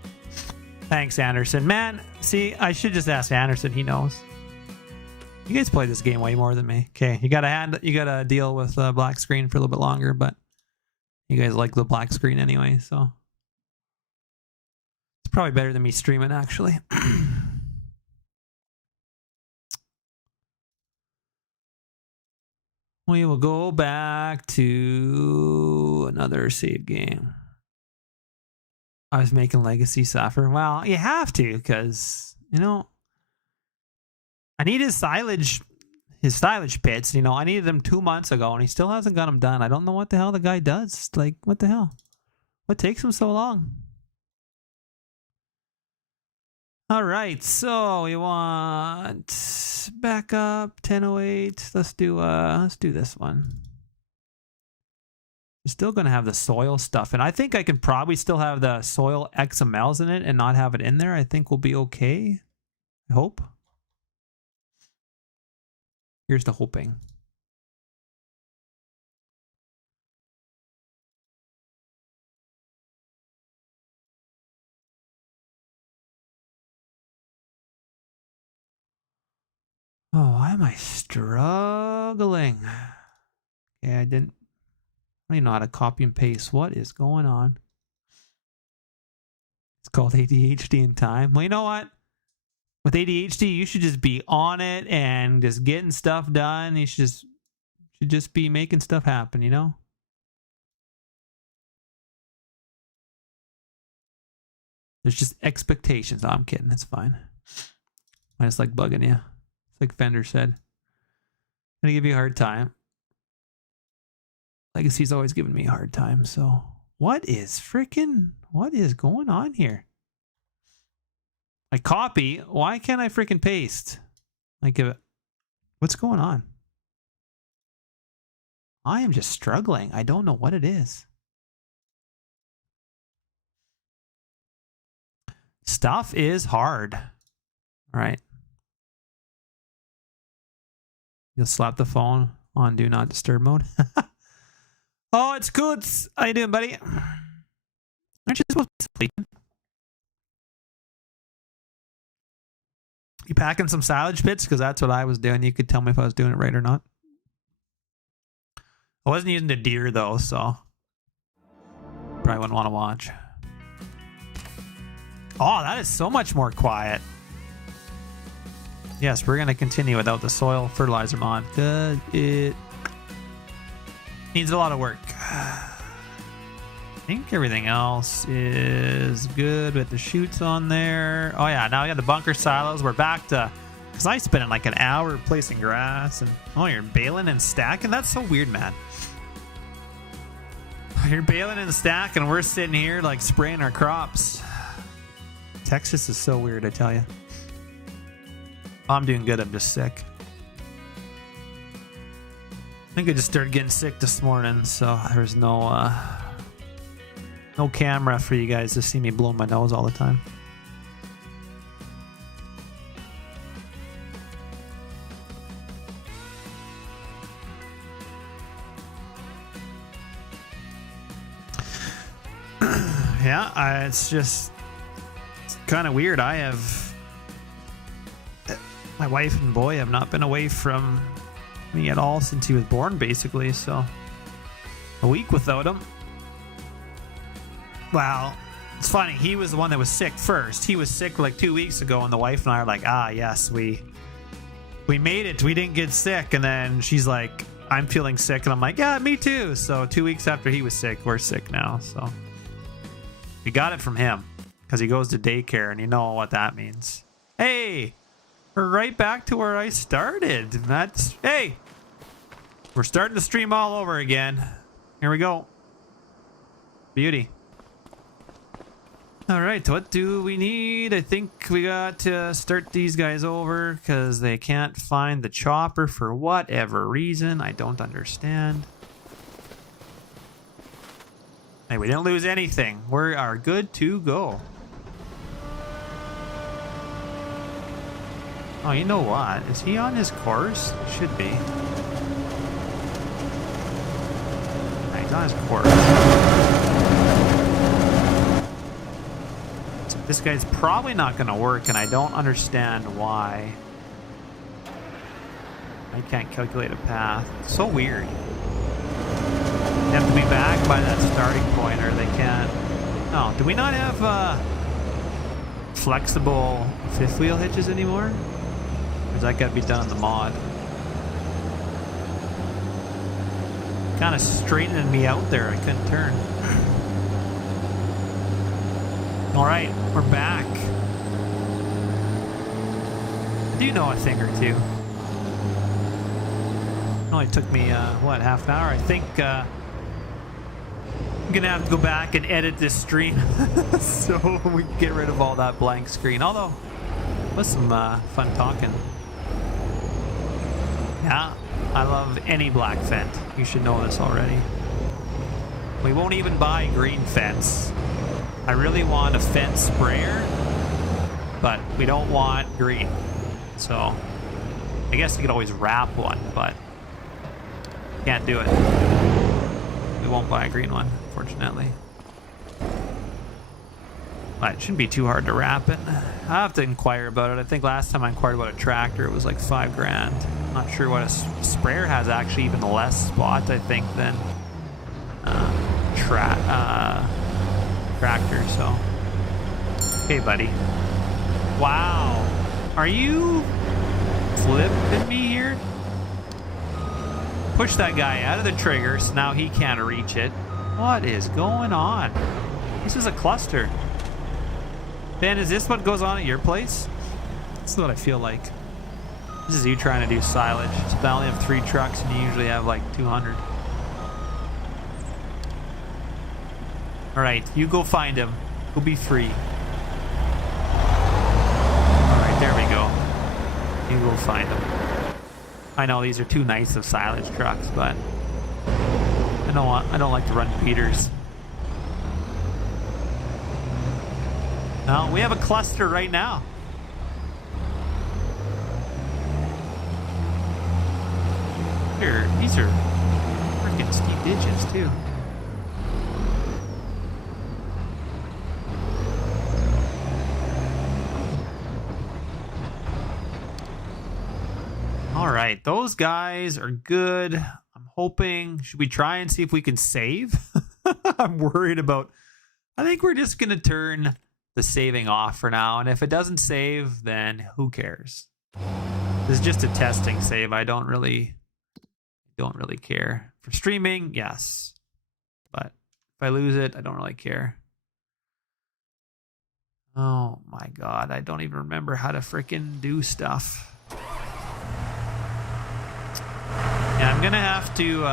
Thanks, Anderson. Man, see, I should just ask Anderson. He knows. You guys play this game way more than me. Okay, you gotta deal with black screen for a little bit longer, but you guys like the black screen anyway, so it's probably better than me streaming, actually. We will go back to another save game. I was making Legacy suffer. Well, you have to, because, you know, I need his silage pits. You know, I needed them 2 months ago, and he still hasn't got them done. I don't know what the hell the guy does. Like, what the hell? What takes him so long? All right, so we want backup 1008. Let's do this one. We're still gonna have the soil stuff, and I think I can probably still have the soil XMLs in it and not have it in there. I think we'll be okay. I hope. Here's the hoping. Oh, why am I struggling? Okay, I don't even know how to copy and paste. What is going on? It's called ADHD in time. Well, you know what? With ADHD, you should just be on it and just getting stuff done. You should just be making stuff happen, you know? There's just expectations. No, I'm kidding. That's fine. I just like bugging you. Like Fender said. I'm gonna give you a hard time. Legacy's always giving me a hard time, so what is going on here? I copy. Why can't I freaking paste? Like, what's going on? I am just struggling. I don't know what it is. Stuff is hard. All right. You'll slap the phone on do not disturb mode. Oh, it's Coots. How you doing, buddy? Aren't you supposed to be sleeping? You packing some silage pits? Because that's what I was doing. You could tell me if I was doing it right or not. I wasn't using the deer, though, so probably wouldn't want to watch. Oh, that is so much more quiet. Yes, we're going to continue without the soil fertilizer mod because it needs a lot of work. I think everything else is good with the chutes on there. Oh, yeah, now we got the bunker silos. We're back to... Because I spent like an hour placing grass and... Oh, you're baling and stacking? That's so weird, man. You're baling and stacking and we're sitting here like spraying our crops. Texas is so weird, I tell you. I'm doing good. I'm just sick. I think I just started getting sick this morning, so there's no camera for you guys to see me blowing my nose all the time. Yeah, it's kind of weird. My wife and boy have not been away from me at all since he was born, basically, so a week without him. Well, it's funny, he was the one that was sick first. He was sick like 2 weeks ago, and the wife and I are like, yes, we made it. We didn't get sick. And then she's like, I'm feeling sick, and I'm like, yeah, me too. So 2 weeks after he was sick, we're sick now. So we got it from him. because he goes to daycare, and you know what that means. Hey, we're right back to where I started. Hey, we're starting to stream all over again. Here we go. Beauty. All right, what do we need? I think we got to start these guys over because they can't find the chopper for whatever reason. I don't understand. Hey, we didn't lose anything. We are good to go. Oh, you know what? Is he on his course? Should be. Yeah, he's on his course. So this guy's probably not going to work, and I don't understand why. I can't calculate a path. It's so weird. They have to be back by that starting point, or they can't. Oh, do we not have flexible fifth wheel hitches anymore? Or does that got to be done in the mod? Kind of straightening me out there. I couldn't turn. All right, we're back. I do know a thing or two. It only took me, what, half an hour? I think I'm going to have to go back and edit this stream so we can get rid of all that blank screen. Although, it was some fun talking. Yeah, I love any black fence. You should know this already. We won't even buy green fence. I really want a fence sprayer, but we don't want green. So, I guess you could always wrap one, but can't do it. We won't buy a green one, fortunately. But it shouldn't be too hard to wrap it. I'll have to inquire about it. I think last time I inquired about a tractor, it was like $5 grand. I'm not sure what a sprayer has actually even less spots, I think, than tractor, so. Okay, buddy. Wow. Are you flipping me here? Push that guy out of the trigger, so now he can't reach it. What is going on? This is a cluster. Ben, is this what goes on at your place? This is what I feel like. This is you trying to do silage. So I only have 3 trucks, and you usually have like 200. All right, you go find him. Go be free. All right, there we go. You go find him. I know these are too nice of silage trucks, but I don't like to run Peters. No, we have a cluster right now. These are freaking steep ditches too. All right, those guys are good. I'm hoping, should we try and see if we can save? I'm worried about, I think we're just going to turn the saving off for now. And if it doesn't save, then who cares? This is just a testing save. I don't really care. For streaming, yes. But if I lose it, I don't really care. Oh my God, I don't even remember how to freaking do stuff. Yeah, I'm gonna have to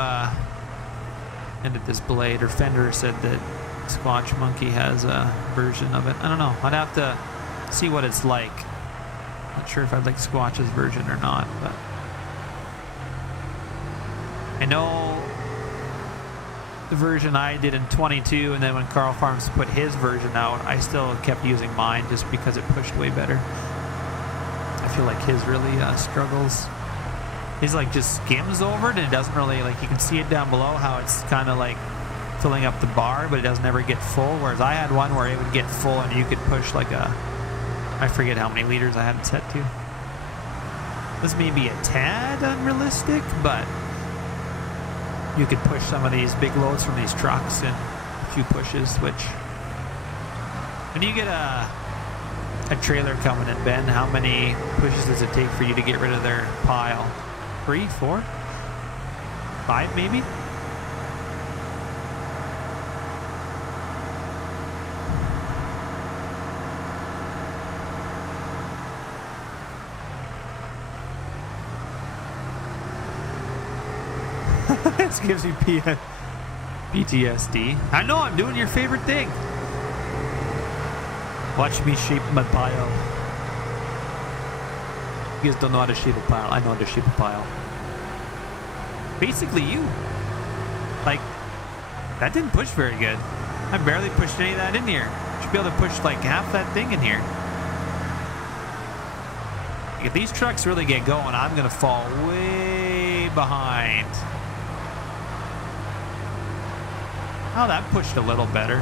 edit this blade, or Fender said that Squatch Monkey has a version of it. I don't know. I'd have to see what it's like. Not sure if I'd like Squatch's version or not, but I know the version I did in 22, and then when Carl Farms put his version out, I still kept using mine just because it pushed way better. I feel like his really struggles. He's like just skims over it, and it doesn't really, like, you can see it down below how it's kind of like filling up the bar, but it doesn't ever get full. Whereas I had one where it would get full and you could push like a, I forget how many liters I had it set to. This may be a tad unrealistic, but you could push some of these big loads from these trucks in a few pushes, which when you get a trailer coming in, Ben, how many pushes does it take for you to get rid of their pile? 3, 4, 5 maybe? This gives me PTSD. I know, I'm doing your favorite thing. Watch me shape my pile. You guys don't know how to shape a pile. I know how to shape a pile. Basically you. Like, that didn't push very good. I barely pushed any of that in here. Should be able to push like half that thing in here. If these trucks really get going, I'm gonna fall way behind. Oh, that pushed a little better.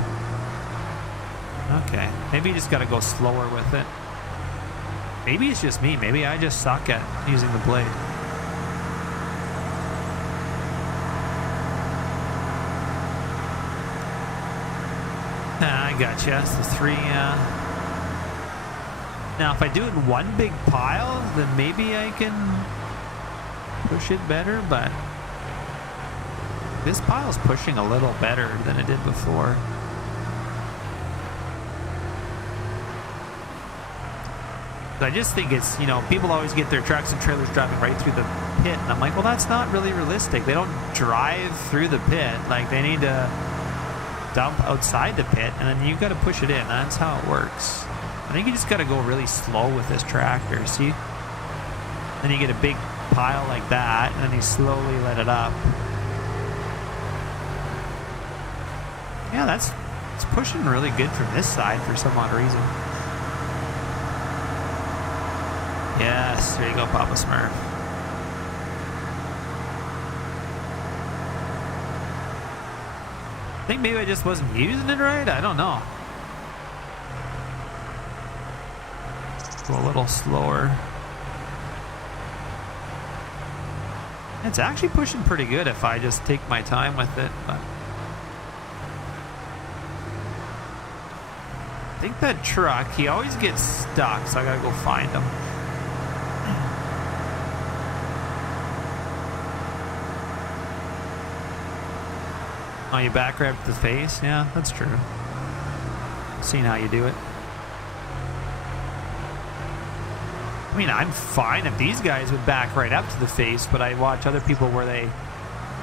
Okay, maybe you just gotta go slower with it. Maybe it's just me. Maybe I just suck at using the blade. I gotcha. That's the 3. Now, if I do it in one big pile, then maybe I can push it better, but this pile's pushing a little better than it did before. I just think it's, you know, people always get their trucks and trailers driving right through the pit, and I'm like, well, that's not really realistic. They don't drive through the pit. Like, they need to dump outside the pit, and then you've got to push it in. That's how it works. I think you just got to go really slow with this tractor, see? Then you get a big pile like that, and then you slowly let it up. Yeah, it's pushing really good from this side for some odd reason. Yes, there you go, Papa Smurf. I think maybe I just wasn't using it right. I don't know. Go a little slower. It's actually pushing pretty good if I just take my time with it, but I think that truck, he always gets stuck, so I gotta go find him. Oh, you back grab the face? Yeah, that's true. Seeing how you do it. I mean, I'm fine if these guys would back right up to the face, but I watch other people where they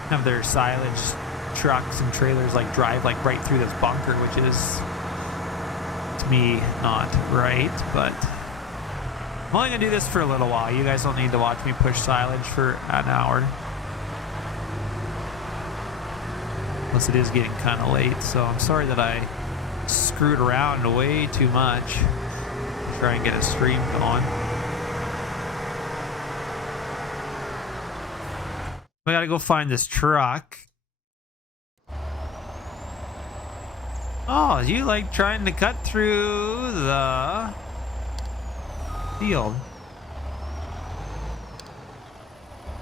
have their silage trucks and trailers like drive like right through this bunker, which is, to me, not right, but I'm only gonna do this for a little while. You guys don't need to watch me push silage for an hour. Plus it is getting kind of late, so I'm sorry that I screwed around way too much. Try and get a stream going. I gotta go find this truck. Oh, you like trying to cut through the field?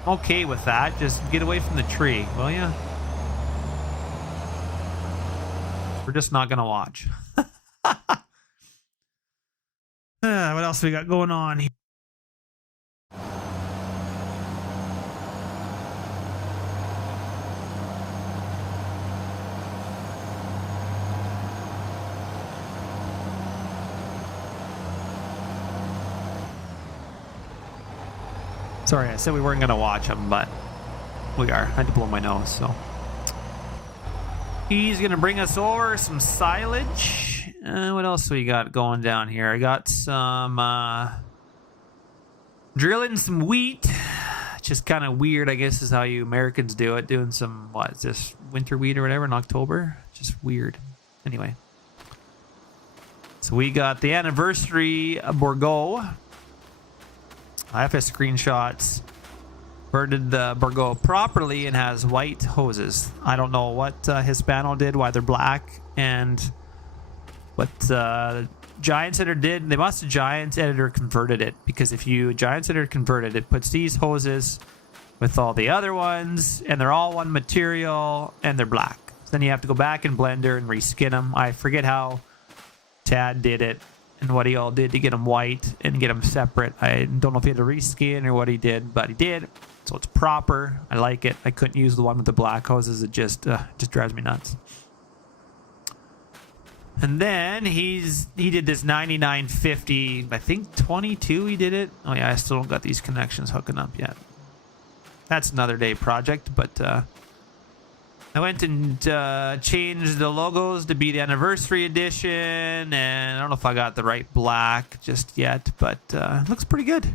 Okay with that. Just get away from the tree, will ya? We're just not gonna watch. What else we got going on here? Sorry, I said we weren't gonna watch him, but we are. I had to blow my nose, so. He's gonna bring us over some silage. What else we got going down here? I got some drilling some wheat. Just kind of weird, I guess, is how you Americans do it. Doing some, what is this, winter wheat or whatever in October? Just weird. Anyway, so we got the anniversary Borgo. FS screenshots. Birded the Borgo properly and has white hoses. I don't know what Hispano did, why they're black, and what Giants Editor did. They must have Giants Editor converted it, because if you Giants Editor converted it, puts these hoses with all the other ones, and they're all one material, and they're black. So then you have to go back in Blender and reskin them. I forget how Tad did it and what he all did to get them white and get them separate. I don't know if he had to reskin or what he did, but he did. So it's proper. I like it. I couldn't use the one with the black hoses. It just drives me nuts. And then he did this 9950, I think 22 he did it. Oh yeah, I still don't got these connections hooking up yet. That's another day project, but I went and changed the logos to be the anniversary edition, and I don't know if I got the right black just yet, but it looks pretty good.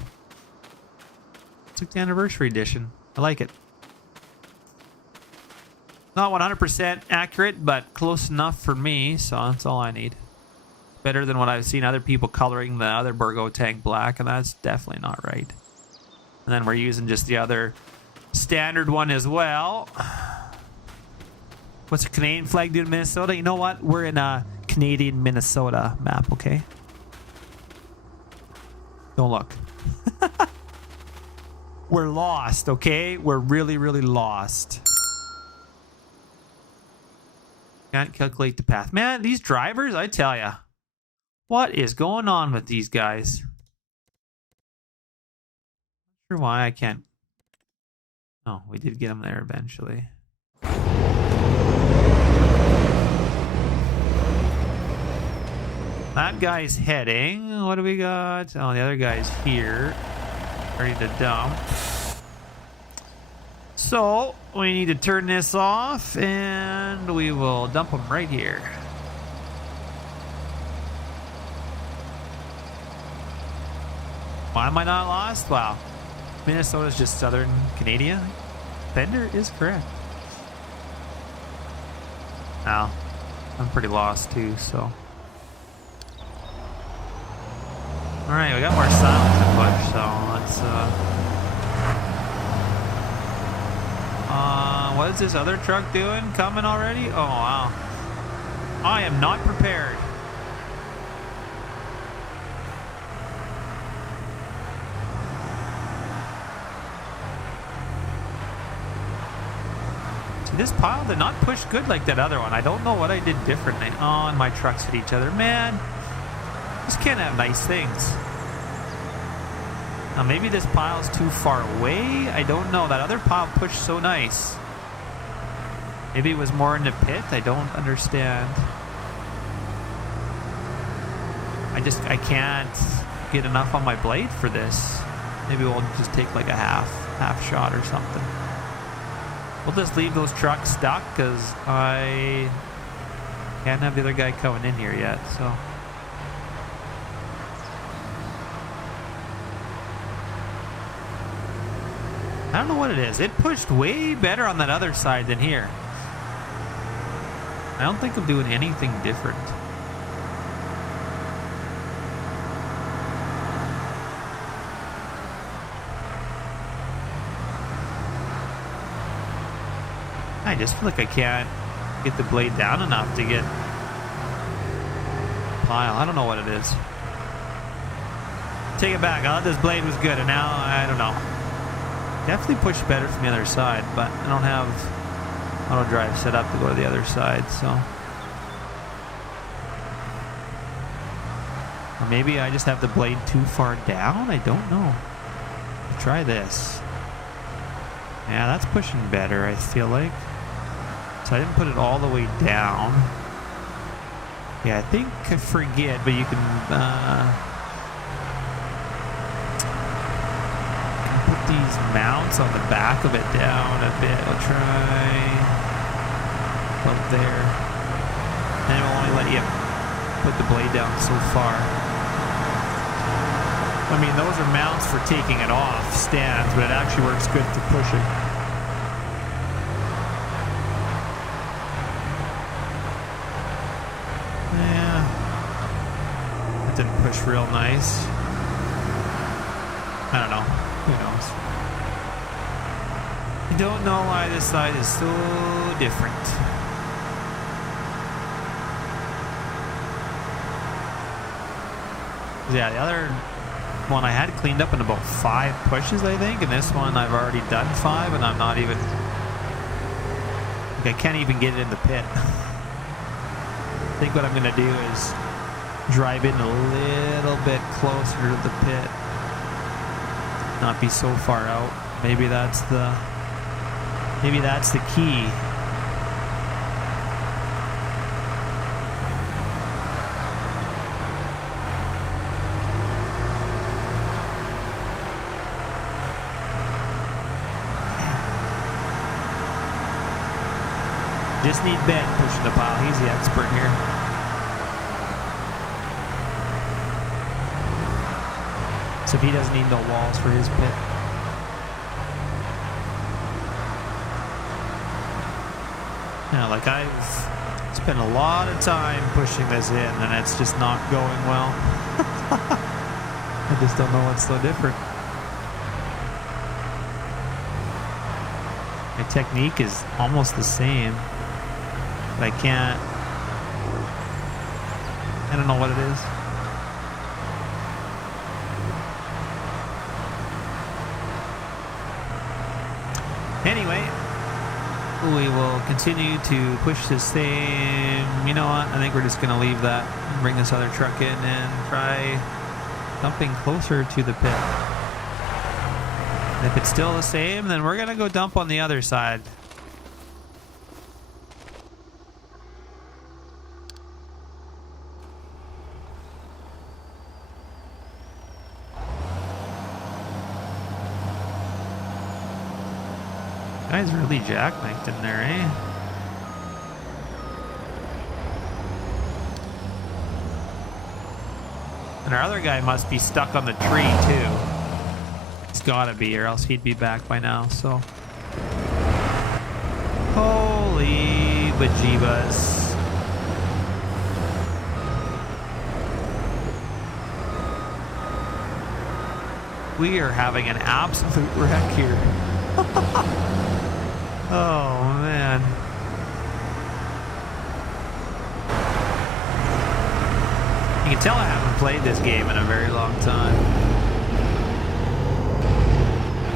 It's like the anniversary edition. I like it. Not 100% accurate, but close enough for me, so that's all I need. Better than what I've seen other people coloring the other Burgo tank black, and that's definitely not right. And then we're using just the other standard one as well. What's a Canadian flag doing in Minnesota? You know what? We're in a Canadian Minnesota map, okay? Don't look. We're lost, okay? We're really, really lost. Can't calculate the path. Man, these drivers, I tell ya. What is going on with these guys? Not sure why I can't. Oh, we did get them there eventually. That guy's heading. What do we got? Oh, the other guy's here. Ready to dump. So, we need to turn this off, and we will dump them right here. Why am I not lost? Wow. Minnesota's just southern Canada. Bender is correct. Now, I'm pretty lost too, so. Alright, we got more silence to push, so let's what is this other truck doing? Coming already? Oh wow. I am not prepared. See, this pile did not push good like that other one. I don't know what I did differently. Oh, and my trucks hit each other. Man, just can't have nice things. Now maybe this pile's too far away. I don't know. That other pile pushed so nice. Maybe it was more in the pit. I don't understand. I can't get enough on my blade for this. Maybe we'll just take like a half shot or something. We'll just leave those trucks stuck because I can't have the other guy coming in here yet, so. I don't know what it is. It pushed way better on that other side than here. I don't think I'm doing anything different. I just feel like I can't get the blade down enough to get pile. I don't know what it is. Take it back. I thought this blade was good, and now I don't know. Definitely push better from the other side, but I don't have auto drive set up to go to the other side, so. Or maybe I just have the blade too far down? I don't know. Let's try this. Yeah, that's pushing better, I feel like. So I didn't put it all the way down. Yeah, I think I forget, but you can put these mounts on the back of it down a bit. I'll try up there. And it will only let you put the blade down so far. I mean, those are mounts for taking it off stands, but it actually works good for pushing. Yeah. That didn't push real nice. I don't know. Who knows? I don't know why this side is so different. Yeah, the other one I had cleaned up in about 5 pushes, I think, and this one I've already done 5, and I'm not even. Like, I can't even get it in the pit. I think what I'm gonna do is drive in a little bit closer to the pit. Not be so far out. Maybe that's the key. just need Ben pushing the pile. He's the expert here. So if he doesn't need no walls for his pit. Yeah, like I've spent a lot of time pushing this in and it's just not going well. I just don't know what's so different. My technique is almost the same, but I don't know what it is. Anyway, we will continue to push this thing. You know what? I think we're just going to leave that and bring this other truck in and try dumping closer to the pit. And if it's still the same, then we're going to go dump on the other side. Guy's really jackknifed in there, eh? And our other guy must be stuck on the tree too. He's gotta be, or else he'd be back by now, so. Holy bejeebas. We are having an absolute wreck here. Oh, man. You can tell I haven't played this game in a very long time.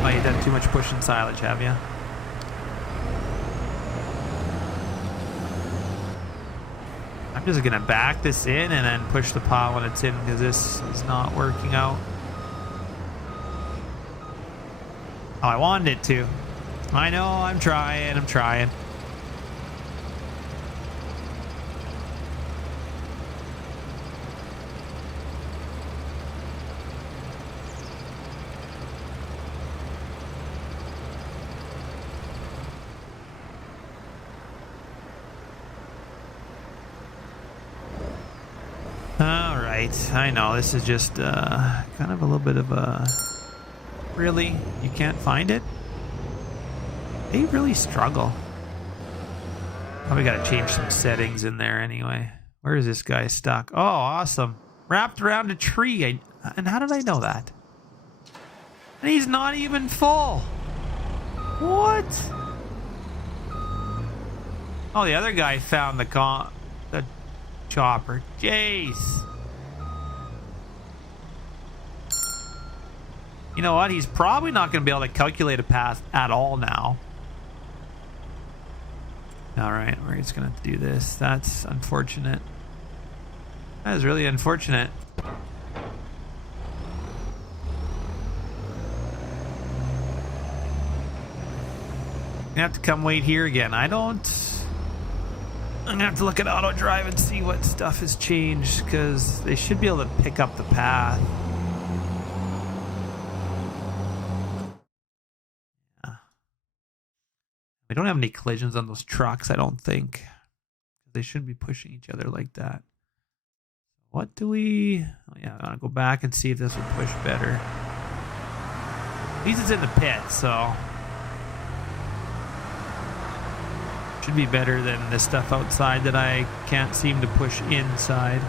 Oh, you've done too much pushing silage, have you? I'm just going to back this in and then push the pile when it's in because this is not working out. Oh, I wanted it to. I know, I'm trying. All right, I know, this is just kind of a little bit of a... Really? You can't find it? They really struggle. Probably got to change some settings in there anyway. Where is this guy stuck? Oh, awesome. Wrapped around a tree. And how did I know that? And he's not even full. What? Oh, the other guy found the chopper. Jeez. You know what? He's probably not going to be able to calculate a path at all now. Alright, we're just going to have to do this. That's unfortunate. That is really unfortunate. I have to come wait here again. I'm going to have to look at auto drive and see what stuff has changed because they should be able to pick up the path. We don't have any collisions on those trucks, I don't think. They shouldn't be pushing each other like that. What do we... Oh yeah, I want to go back and see if this will push better. At least it's in the pit, so... Should be better than the stuff outside that I can't seem to push inside.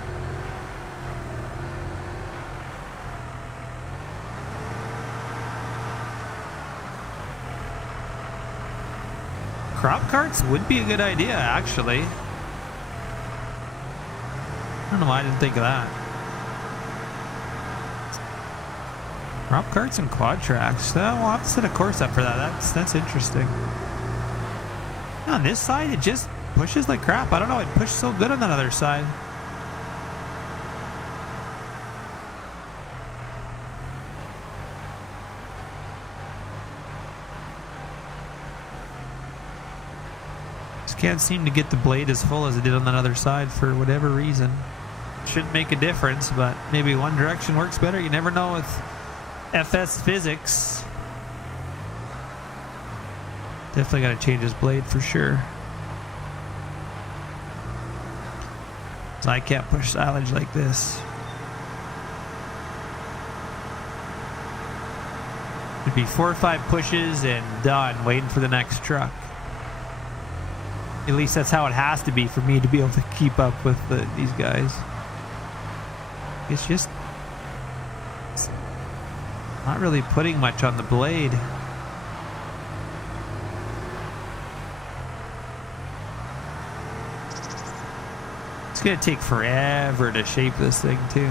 Crop carts would be a good idea, actually. I don't know why I didn't think of that. Crop carts and quad tracks. We'll have to set a course up for that. That's interesting. On this side, it just pushes like crap. I don't know. It pushed so good on that other side. Can't seem to get the blade as full as it did on that other side for whatever reason. Shouldn't make a difference, but maybe one direction works better. You never know with FS physics. Definitely got to change his blade for sure. So I can't push silage like this. It'd be 4 or 5 pushes and done, waiting for the next truck. At least that's how it has to be for me to be able to keep up with these guys. It's just not really putting much on the blade. It's gonna take forever to shape this thing too.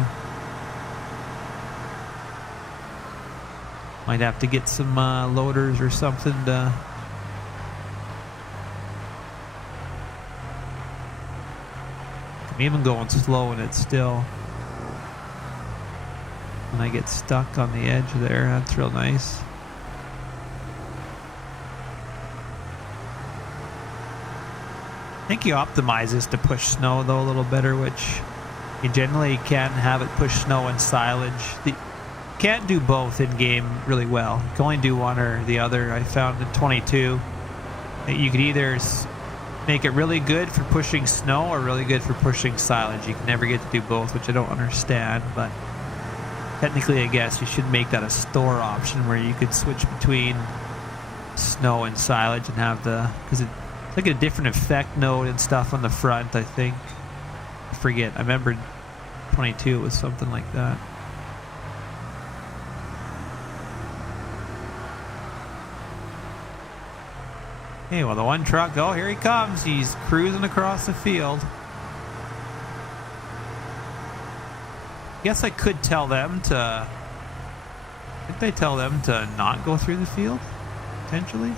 Might have to get some loaders or something to I'm even going slow and it's still when I get stuck on the edge there. That's real nice. I think you optimize this to push snow though a little better, which you generally can have it push snow and silage. You can't do both in game really well. You can only do one or the other. I found in 22 that you could either make it really good for pushing snow or really good for pushing silage. You can never get to do both, which I don't understand, but technically I guess you should make that a store option where you could switch between snow and silage and have because it's like a different effect node and stuff on the front, I think. I forget. I remember 22 it was something like that. Okay, well the one truck, oh here he comes. He's cruising across the field. Guess I could tell them to... Could they tell them to not go through the field? Potentially?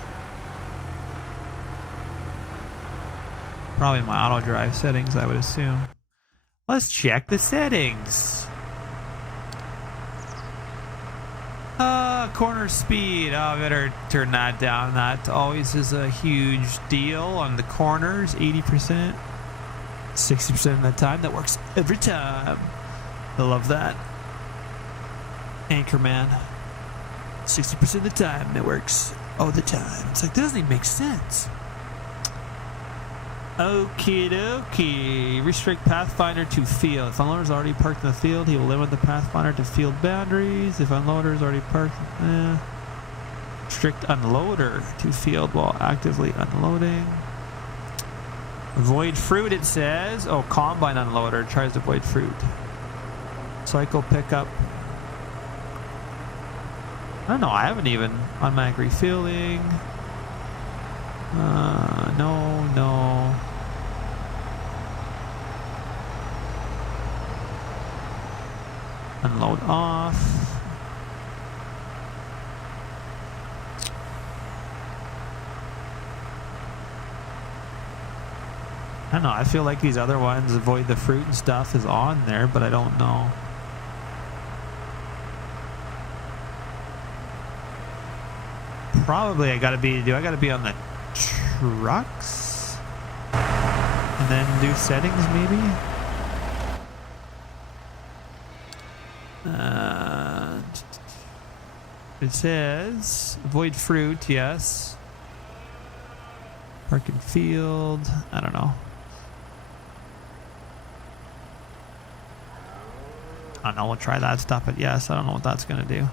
Probably my auto drive settings, I would assume. Let's check the settings. Corner speed. Oh, I better turn that down. That always is a huge deal on the corners. 80%. 60% of the time. That works every time. I love that. Anchorman. 60% of the time it works all the time. It's like, that doesn't even make sense. Okie dokie. Restrict Pathfinder to field. If unloader is already parked in the field, he will limit the Pathfinder to field boundaries. If unloader is already parked, restrict unloader to field while actively unloading. Avoid fruit, it says. Oh, combine unloader tries to avoid fruit. Cycle pickup. I don't know. I haven't even automatic refueling. No. Unload off. I don't know. I feel like these other ones, avoid the fruit and stuff, is on there, but I don't know. Probably I gotta be on the trucks and then do settings maybe. It says avoid fruit, yes. Park and field, I don't know. I don't know, we'll try that stuff, but yes, I don't know what that's gonna do.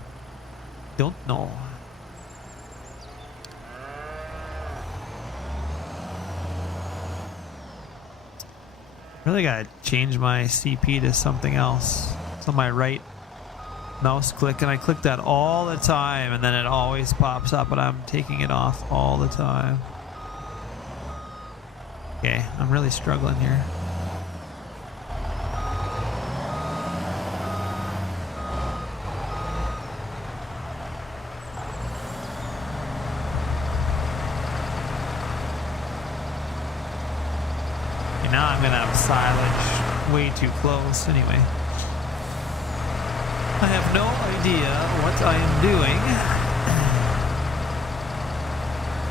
Don't know. Really gotta change my CP to something else. It's on my right mouse click, and I click that all the time, and then it always pops up, but I'm taking it off all the time. Okay, I'm really struggling here. Now I'm gonna have silage way too close anyway. I have no idea what I am doing.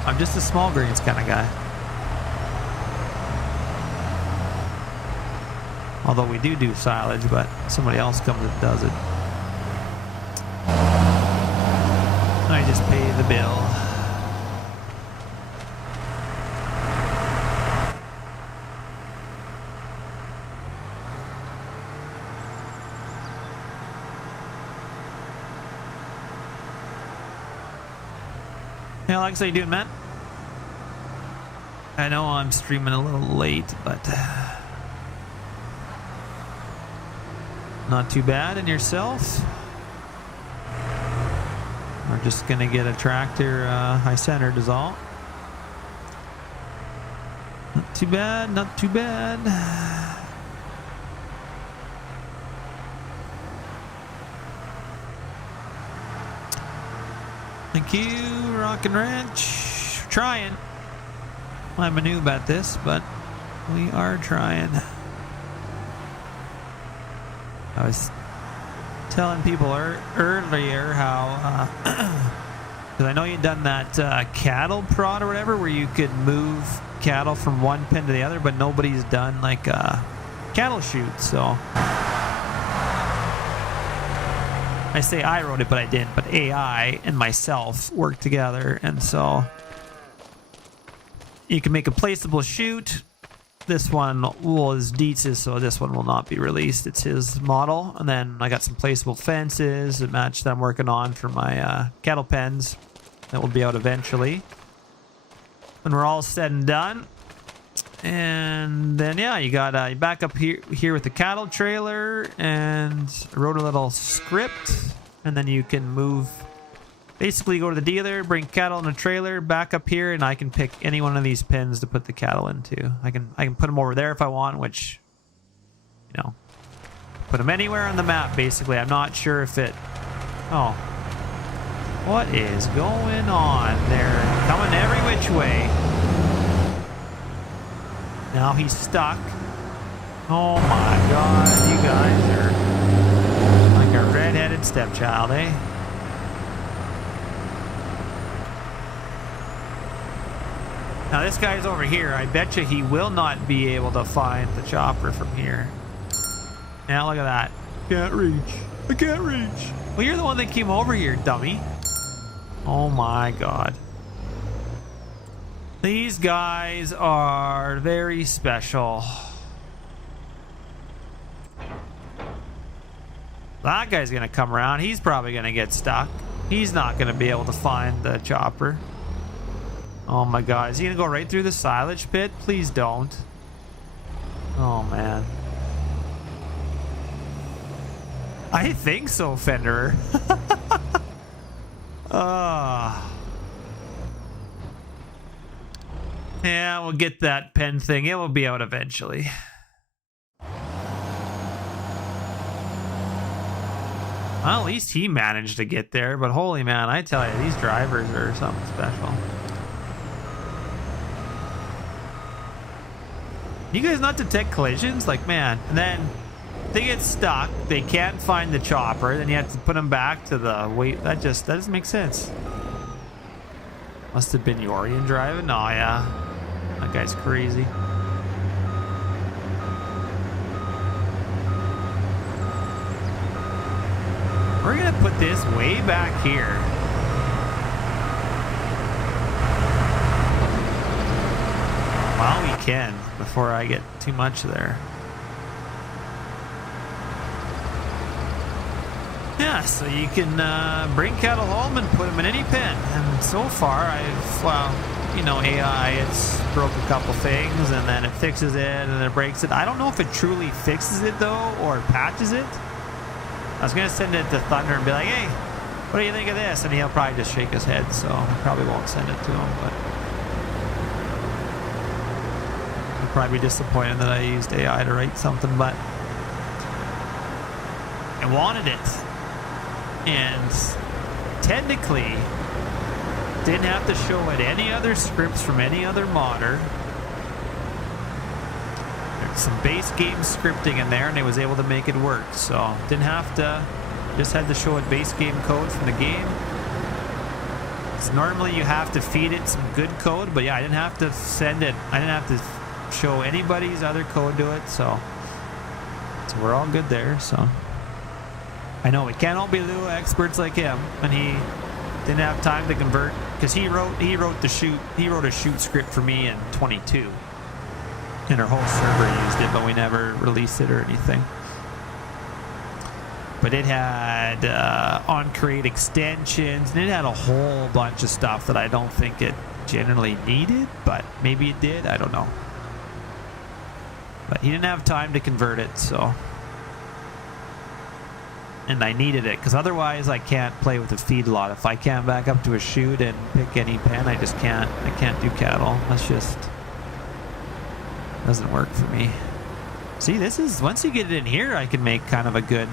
I'm just a small greens kind of guy. Although we do silage, but somebody else comes and does it. I just pay the bill. Hey Alex, how you doing, man? I know I'm streaming a little late, but not too bad. And yourself? We're just gonna get a tractor high centered is all. Not too bad, not too bad. Thank you, Rockin' Ranch. Trying. I'm a noob at this, but we are trying. I was telling people earlier how, because I know you'd done that cattle prod or whatever, where you could move cattle from one pen to the other, but nobody's done like a cattle chute, so. I say I wrote it, but I didn't. But AI and myself worked together, and so you can make a placeable chute. This one was Dietz's, so this one will not be released. It's his model. And then I got some placeable fences, a match that I'm working on for my cattle pens. That will be out eventually when we're all said and done. And then yeah, you got you back up here with the cattle trailer, and I wrote a little script, and then you can move, basically go to the dealer, bring cattle in a trailer back up here, and I can pick any one of these pens to put the cattle into. I can put them over there if I want, which, you know, put them anywhere on the map basically. I'm not sure if it, oh, what is going on? They're coming every which way. Now he's stuck. Oh my god, you guys are like a red-headed stepchild, eh? Now this guy's over here. I bet you he will not be able to find the chopper from here. Now look at that. Can't reach. I can't reach. Well, you're the one that came over here, dummy. Oh my god. These guys are very special. That guy's gonna come around. He's probably gonna get stuck. He's not gonna be able to find the chopper. Oh my god, is he gonna go right through the silage pit? Please don't. Oh man. I think so, Fenderer. Yeah, we'll get that pen thing. It will be out eventually. Well, at least he managed to get there, but holy man, I tell you, these drivers are something special. You guys not detect collisions? Like, man, and then they get stuck, they can't find the chopper, then you have to put them back to the wait. That doesn't make sense. Must have been Yorian driving. Oh yeah, that guy's crazy. We're gonna put this way back here. While we can, before I get too much there. Yeah, so you can bring cattle home and put them in any pen. And so far, I've, well, you know, AI, it's broke a couple things, and then it fixes it, and then it breaks it. I don't know if it truly fixes it, though, or patches it. I was going to send it to Thunder and be like, hey, what do you think of this? And he'll probably just shake his head, so I probably won't send it to him, but he'll probably be disappointed that I used AI to write something, but I wanted it. And technically didn't have to show it any other scripts from any other modder. There's some base game scripting in there, and it was able to make it work. So didn't have to, just had to show it base game code from the game. Because normally you have to feed it some good code, but yeah, I didn't have to send it. I didn't have to show anybody's other code to it, so we're all good there. So I know we can't all be Lua experts like him, and he didn't have time to convert because he wrote a shoot script for me in 22, and our whole server used it, but we never released it or anything. but it had on-crate extensions, and it had a whole bunch of stuff that I don't think it generally needed, but maybe it did. I don't know. But he didn't have time to convert it, so. And I needed it, because otherwise I can't play with the feed lot. If I can't back up to a chute and pick any pen, I just can't. I can't do cattle. That's just doesn't work for me. See, this is, once you get it in here, I can make kind of a good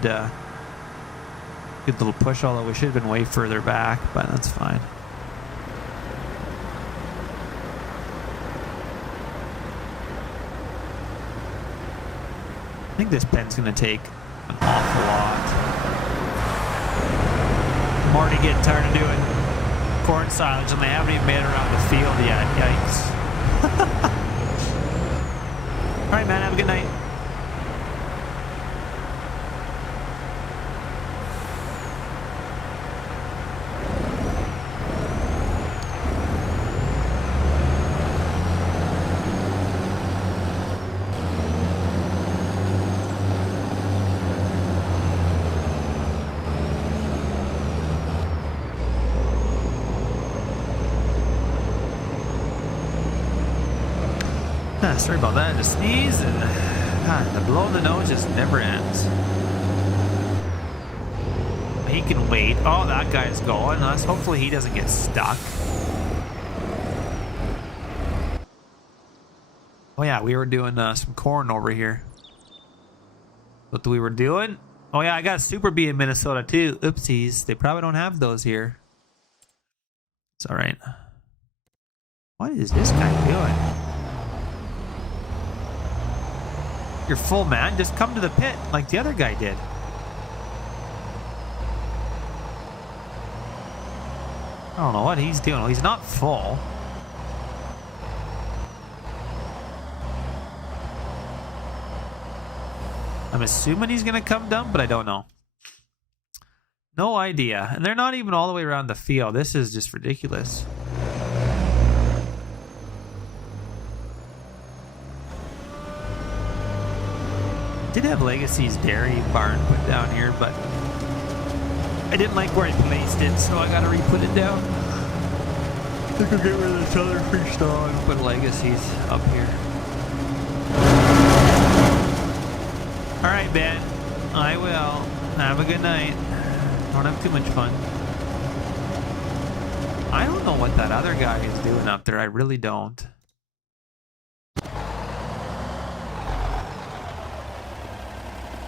good little push, although we should have been way further back, but that's fine. I think this pen's going to take an awful lot. I'm already getting tired of doing corn silage, and they haven't even made it around the field yet. Yikes. All right, man, have a good night. Sorry about that. Just sneeze and God, the blow in the nose just never ends. He can wait. Oh, that guy's going. Hopefully he doesn't get stuck. Oh yeah, we were doing some corn over here. What we were doing? Oh yeah, I got a Super Bee in Minnesota too. Oopsies. They probably don't have those here. It's all right. What is this guy doing? You're full, man. Just come to the pit like the other guy did. I don't know what he's doing. Well, he's not full. I'm assuming he's going to come down, but I don't know. No idea. And they're not even all the way around the field. This is just ridiculous. Did have Legacy's dairy barn put down here, but I didn't like where I placed it, so I gotta re-put it down. I think I'll get rid of this other free stall and put Legacy's up here. Alright, Ben. I will. Have a good night. Don't have too much fun. I don't know what that other guy is doing up there. I really don't.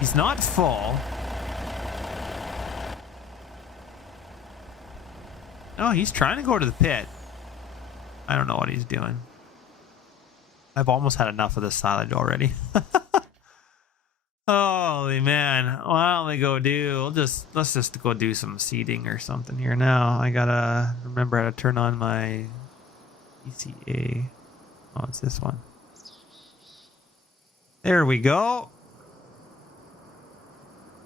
He's not full. Oh, he's trying to go to the pit. I don't know what he's doing. I've almost had enough of this silage already. Holy man. Why don't we go do, let's just go do some seeding or something here now. I gotta remember how to turn on my ECA. Oh, it's this one. There we go.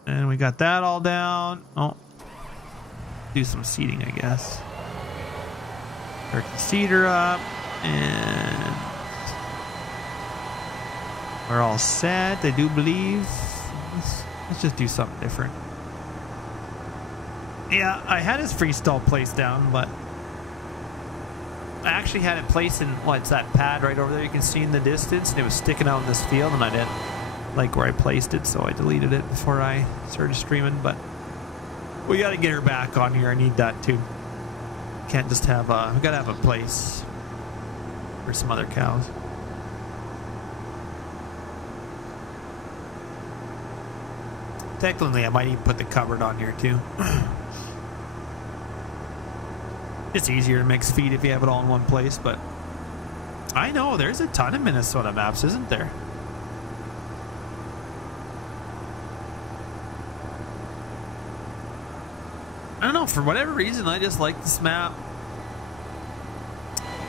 And we got that all down. Oh, do some seeding, I guess. Start the seeder up, and we're all set. I do believe. Let's just do something different. Yeah, I had his freestall placed down, but I actually had it placed in what's that pad right over there. You can see in the distance, and it was sticking out in this field, and I didn't like where I placed it, so I deleted it before I started streaming. But we got to get her back on here. I need that too. Can't just have we got to have a place for some other cows. Technically, I might even put the cupboard on here too. It's easier to mix feed if you have it all in one place, but I know there's a ton of Minnesota maps, isn't there? I don't know, for whatever reason, I just like this map.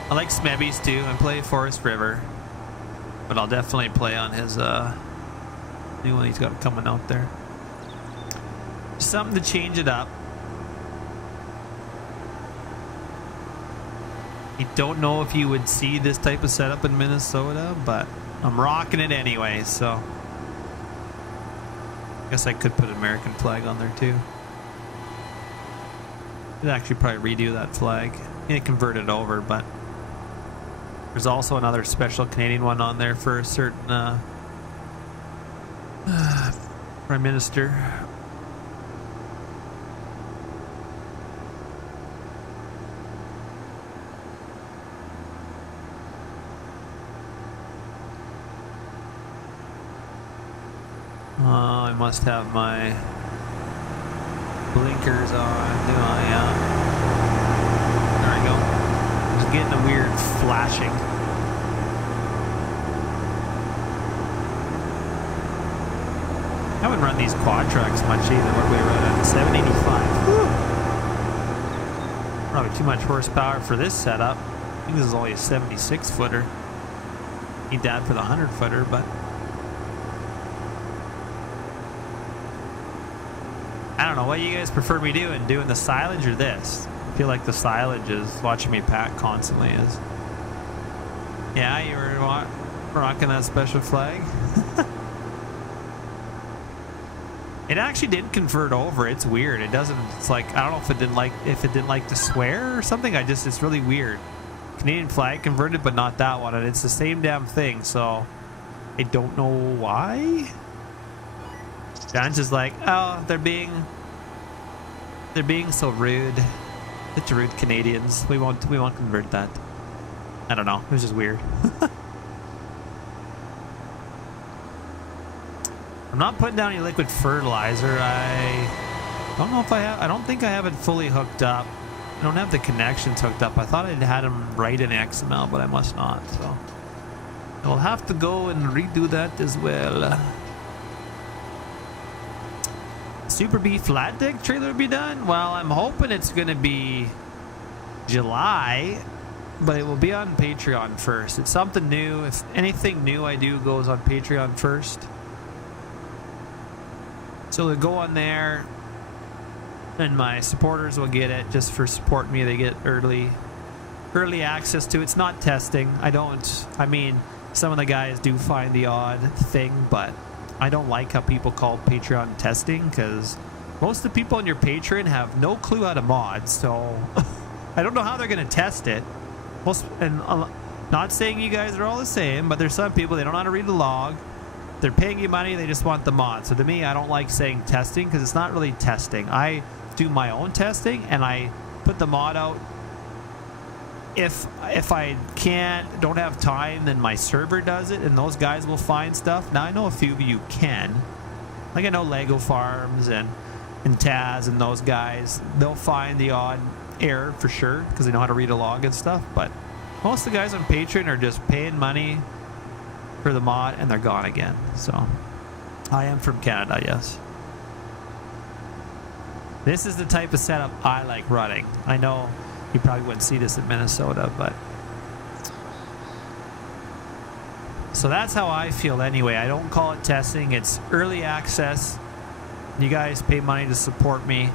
I like Smebby's too. I play Forest River, but I'll definitely play on his new one he's got coming out there. Something to change it up. You don't know if you would see this type of setup in Minnesota, but I'm rocking it anyway, so guess I could put American flag on there too. I'd actually probably redo that flag. And convert it over, but there's also another special Canadian one on there for a certain Prime Minister. I must have my blinkers on, do I? Yeah. There we go. Just getting a weird flashing. I haven't run these quad tracks much either. What do we run at? 785. Whew. Probably too much horsepower for this setup. I think this is only a 76 footer. Need that for the 100 footer, but I don't know. What do you guys prefer me doing the silage or this? I feel like the silage is watching me pack constantly is. Yeah, you were rocking that special flag. It actually did convert over. It's weird. It doesn't. It's like I don't know if it didn't like to swear or something. It's really weird. Canadian flag converted, but not that one, and it's the same damn thing. So I don't know why. John's just like, oh, they're being so rude. Such rude Canadians. We won't convert that. I don't know. It was just weird. I'm not putting down any liquid fertilizer. I don't know if I have. I don't think I have it fully hooked up. I don't have the connections hooked up. I thought I'd had them right in XML, but I must not. So I'll have to go and redo that as well. Super B flat deck trailer will be done? Well, I'm hoping it's going to be July, but it will be on Patreon first. It's something new. If anything new I do goes on Patreon first. So they'll go on there, and my supporters will get it just for supporting me. They get early access to it. It's not testing. I mean, some of the guys do find the odd thing, but I don't like how people call Patreon testing, because most of the people on your Patreon have no clue how to mod, so I don't know how they're going to test it. Not saying you guys are all the same, but there's some people, they don't know how to read the log. They're paying you money, they just want the mod. So to me, I don't like saying testing, because it's not really testing. I do my own testing, and I put the mod out. If I don't have time, then my server does it, and those guys will find stuff. Now I know a few of you can, like I know Lego Farms and Taz and those guys. They'll find the odd error for sure because they know how to read a log and stuff. But most of the guys on Patreon are just paying money for the mod, and they're gone again. So I am from Canada, yes. This is the type of setup I like running. I know you probably wouldn't see this in Minnesota, but so that's how I feel anyway. I don't call it testing. It's early access. You guys pay money to support me,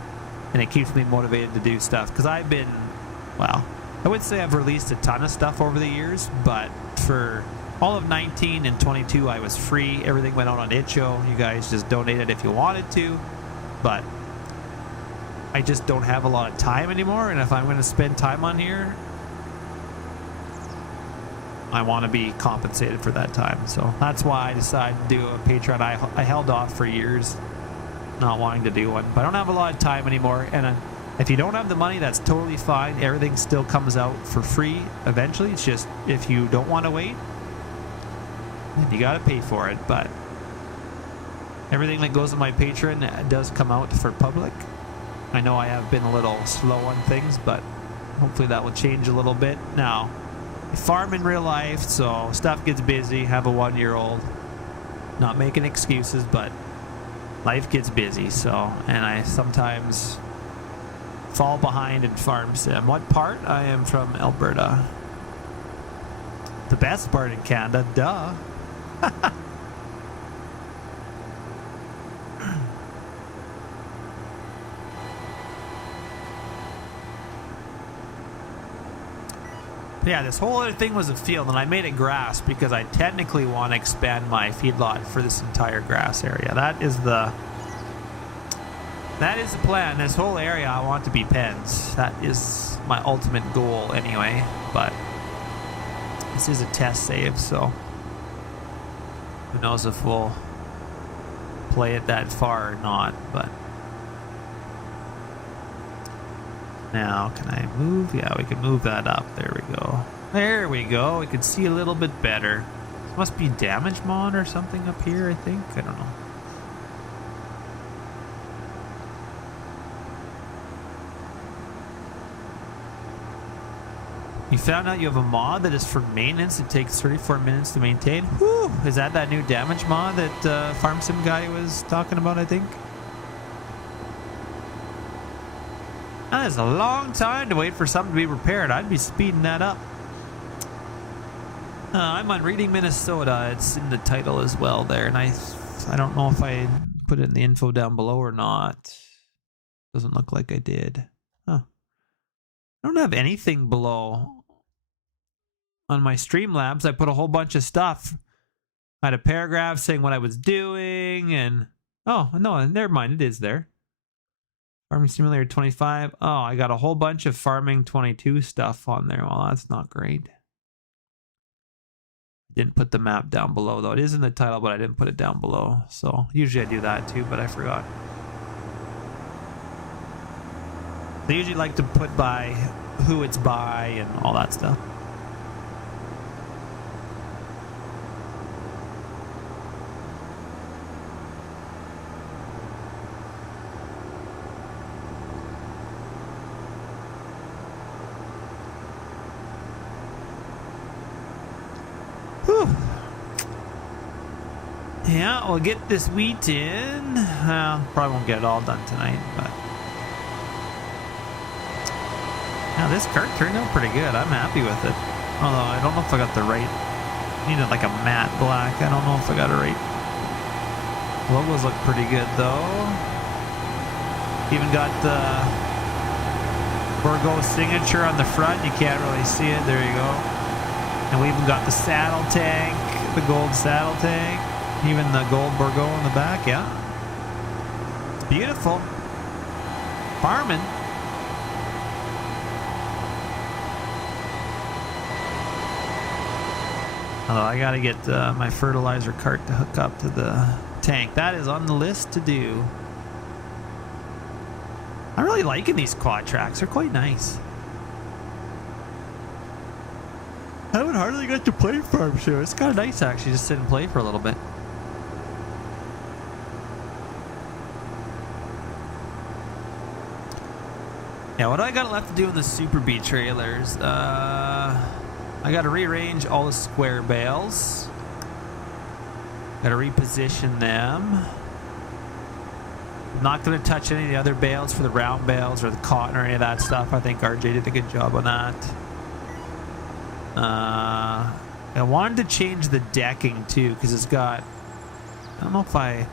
and it keeps me motivated to do stuff, because I've been, well, I would say I've released a ton of stuff over the years, but for all of 19 and 22 I was free. Everything went out on itch.io. You guys just donated if you wanted to, but I just don't have a lot of time anymore, and if I'm going to spend time on here, I want to be compensated for that time. So that's why I decided to do a Patreon. I held off for years not wanting to do one, but I don't have a lot of time anymore, and if you don't have the money, that's totally fine. Everything still comes out for free eventually. It's just if you don't want to wait, then you got to pay for it. But everything that goes on my Patreon does come out for public. I know I have been a little slow on things, but hopefully that will change a little bit. Now, I farm in real life, so stuff gets busy. Have a 1-year-old. Not making excuses, but life gets busy. So, and I sometimes fall behind in farm sim. What part? I am from Alberta. The best part in Canada, duh. Yeah, this whole other thing was a field, and I made it grass because I technically want to expand my feedlot for this entire grass area. That is the That is the plan. This whole area I want to be pens. That is my ultimate goal anyway. But this is a test save, so who knows if we'll play it that far or not. But now, can I move? Yeah, we can move that up. There we go. There we go. We can see a little bit better. This must be damage mod or something up here, I think. I don't know. You found out you have a mod that is for maintenance. It takes 34 minutes to maintain. Whew! Is that new damage mod that Farm Sim guy was talking about, I think? That is a long time to wait for something to be repaired. I'd be speeding that up. I'm on Reading Minnesota. It's in the title as well there. And I don't know if I put it in the info down below or not. Doesn't look like I did. Huh. I don't have anything below. On my Streamlabs, I put a whole bunch of stuff. I had a paragraph saying what I was doing, and oh no, never mind, it is there. Farming Simulator 25. Oh, I got a whole bunch of Farming 22 stuff on there. Well, that's not great. Didn't put the map down below though. It is in the title, but I didn't put it down below. So usually I do that too, but I forgot. They usually like to put by who it's by and all that stuff. Yeah, we'll get this wheat in. Probably won't get it all done tonight, but yeah, this cart turned out pretty good. I'm happy with it. Although I don't know if I got the right. Needed like a matte black. I don't know if I got it right. Logos look pretty good though. Even got the Borgo signature on the front. You can't really see it. There you go. And we even got the saddle tank, the gold saddle tank. Even the gold Borgo in the back, yeah. It's beautiful. Farming. Although I gotta get my fertilizer cart to hook up to the tank. That is on the list to do. I'm really liking these quad tracks. They're quite nice. I haven't hardly got to play Farm Sim. It's kind of nice actually, just sit and play for a little bit. Yeah, what do I got left to do in the Super B trailers? I got to rearrange all the square bales. Got to reposition them. I'm not going to touch any of the other bales for the round bales or the cotton or any of that stuff. I think RJ did a good job on that. I wanted to change the decking too because it's got, I don't know if I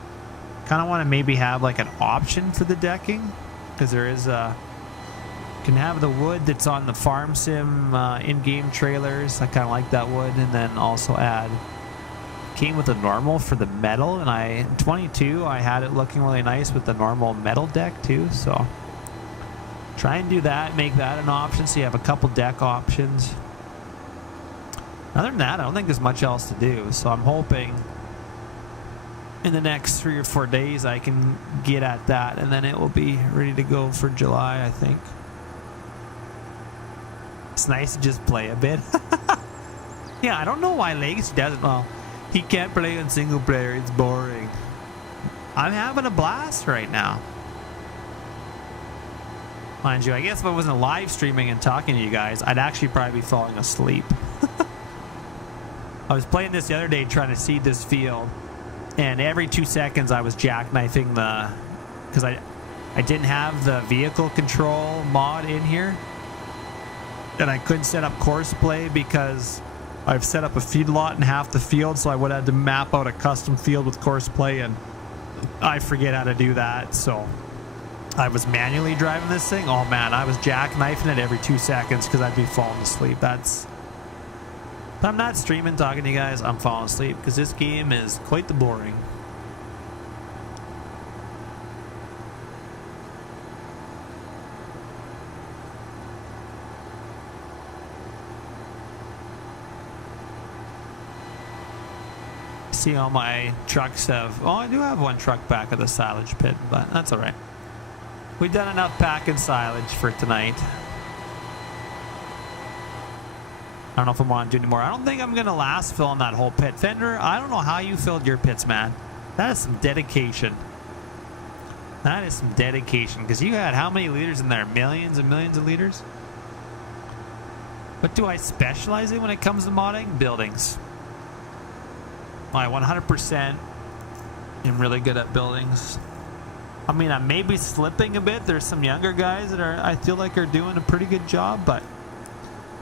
kind of want to maybe have like an option for the decking because there is a, can have the wood that's on the Farm Sim in-game trailers. I kind of like that wood, and then also add, came with a normal for the metal, and in 22 I had it looking really nice with the normal metal deck too, so try and do that, make that an option so you have a couple deck options. Other than that, I don't think there's much else to do, so I'm hoping in the next 3 or 4 days I can get at that, and then it will be ready to go for July, I think. It's nice to just play a bit. Yeah, I don't know why Legacy doesn't. Well, he can't play on single player. It's boring. I'm having a blast right now. Mind you, I guess if I wasn't live streaming and talking to you guys, I'd actually probably be falling asleep. I was playing this the other day trying to seed this field, and every 2 seconds I was jackknifing the... Because I didn't have the vehicle control mod in here. And I couldn't set up course play because I've set up a feedlot in half the field, so I would have had to map out a custom field with course play, and I forget how to do that, so I was manually driving this thing. Oh man, I was jackknifing it every 2 seconds because I'd be falling asleep. If I'm not streaming talking to you guys, I'm falling asleep because this game is quite the boring. see all my trucks have... Oh, I do have one truck back at the silage pit, but that's all right. We've done enough pack and silage for tonight. I don't know if I want to do any more. I don't think I'm going to last filling that whole pit. Fender, I don't know how you filled your pits, man. That is some dedication. That is some dedication. Because you had how many liters in there? Millions and millions of liters? What do I specialize in when it comes to modding? Buildings. I 100% am really good at buildings. I mean, I may be slipping a bit. There's some younger guys that I feel like are doing a pretty good job, but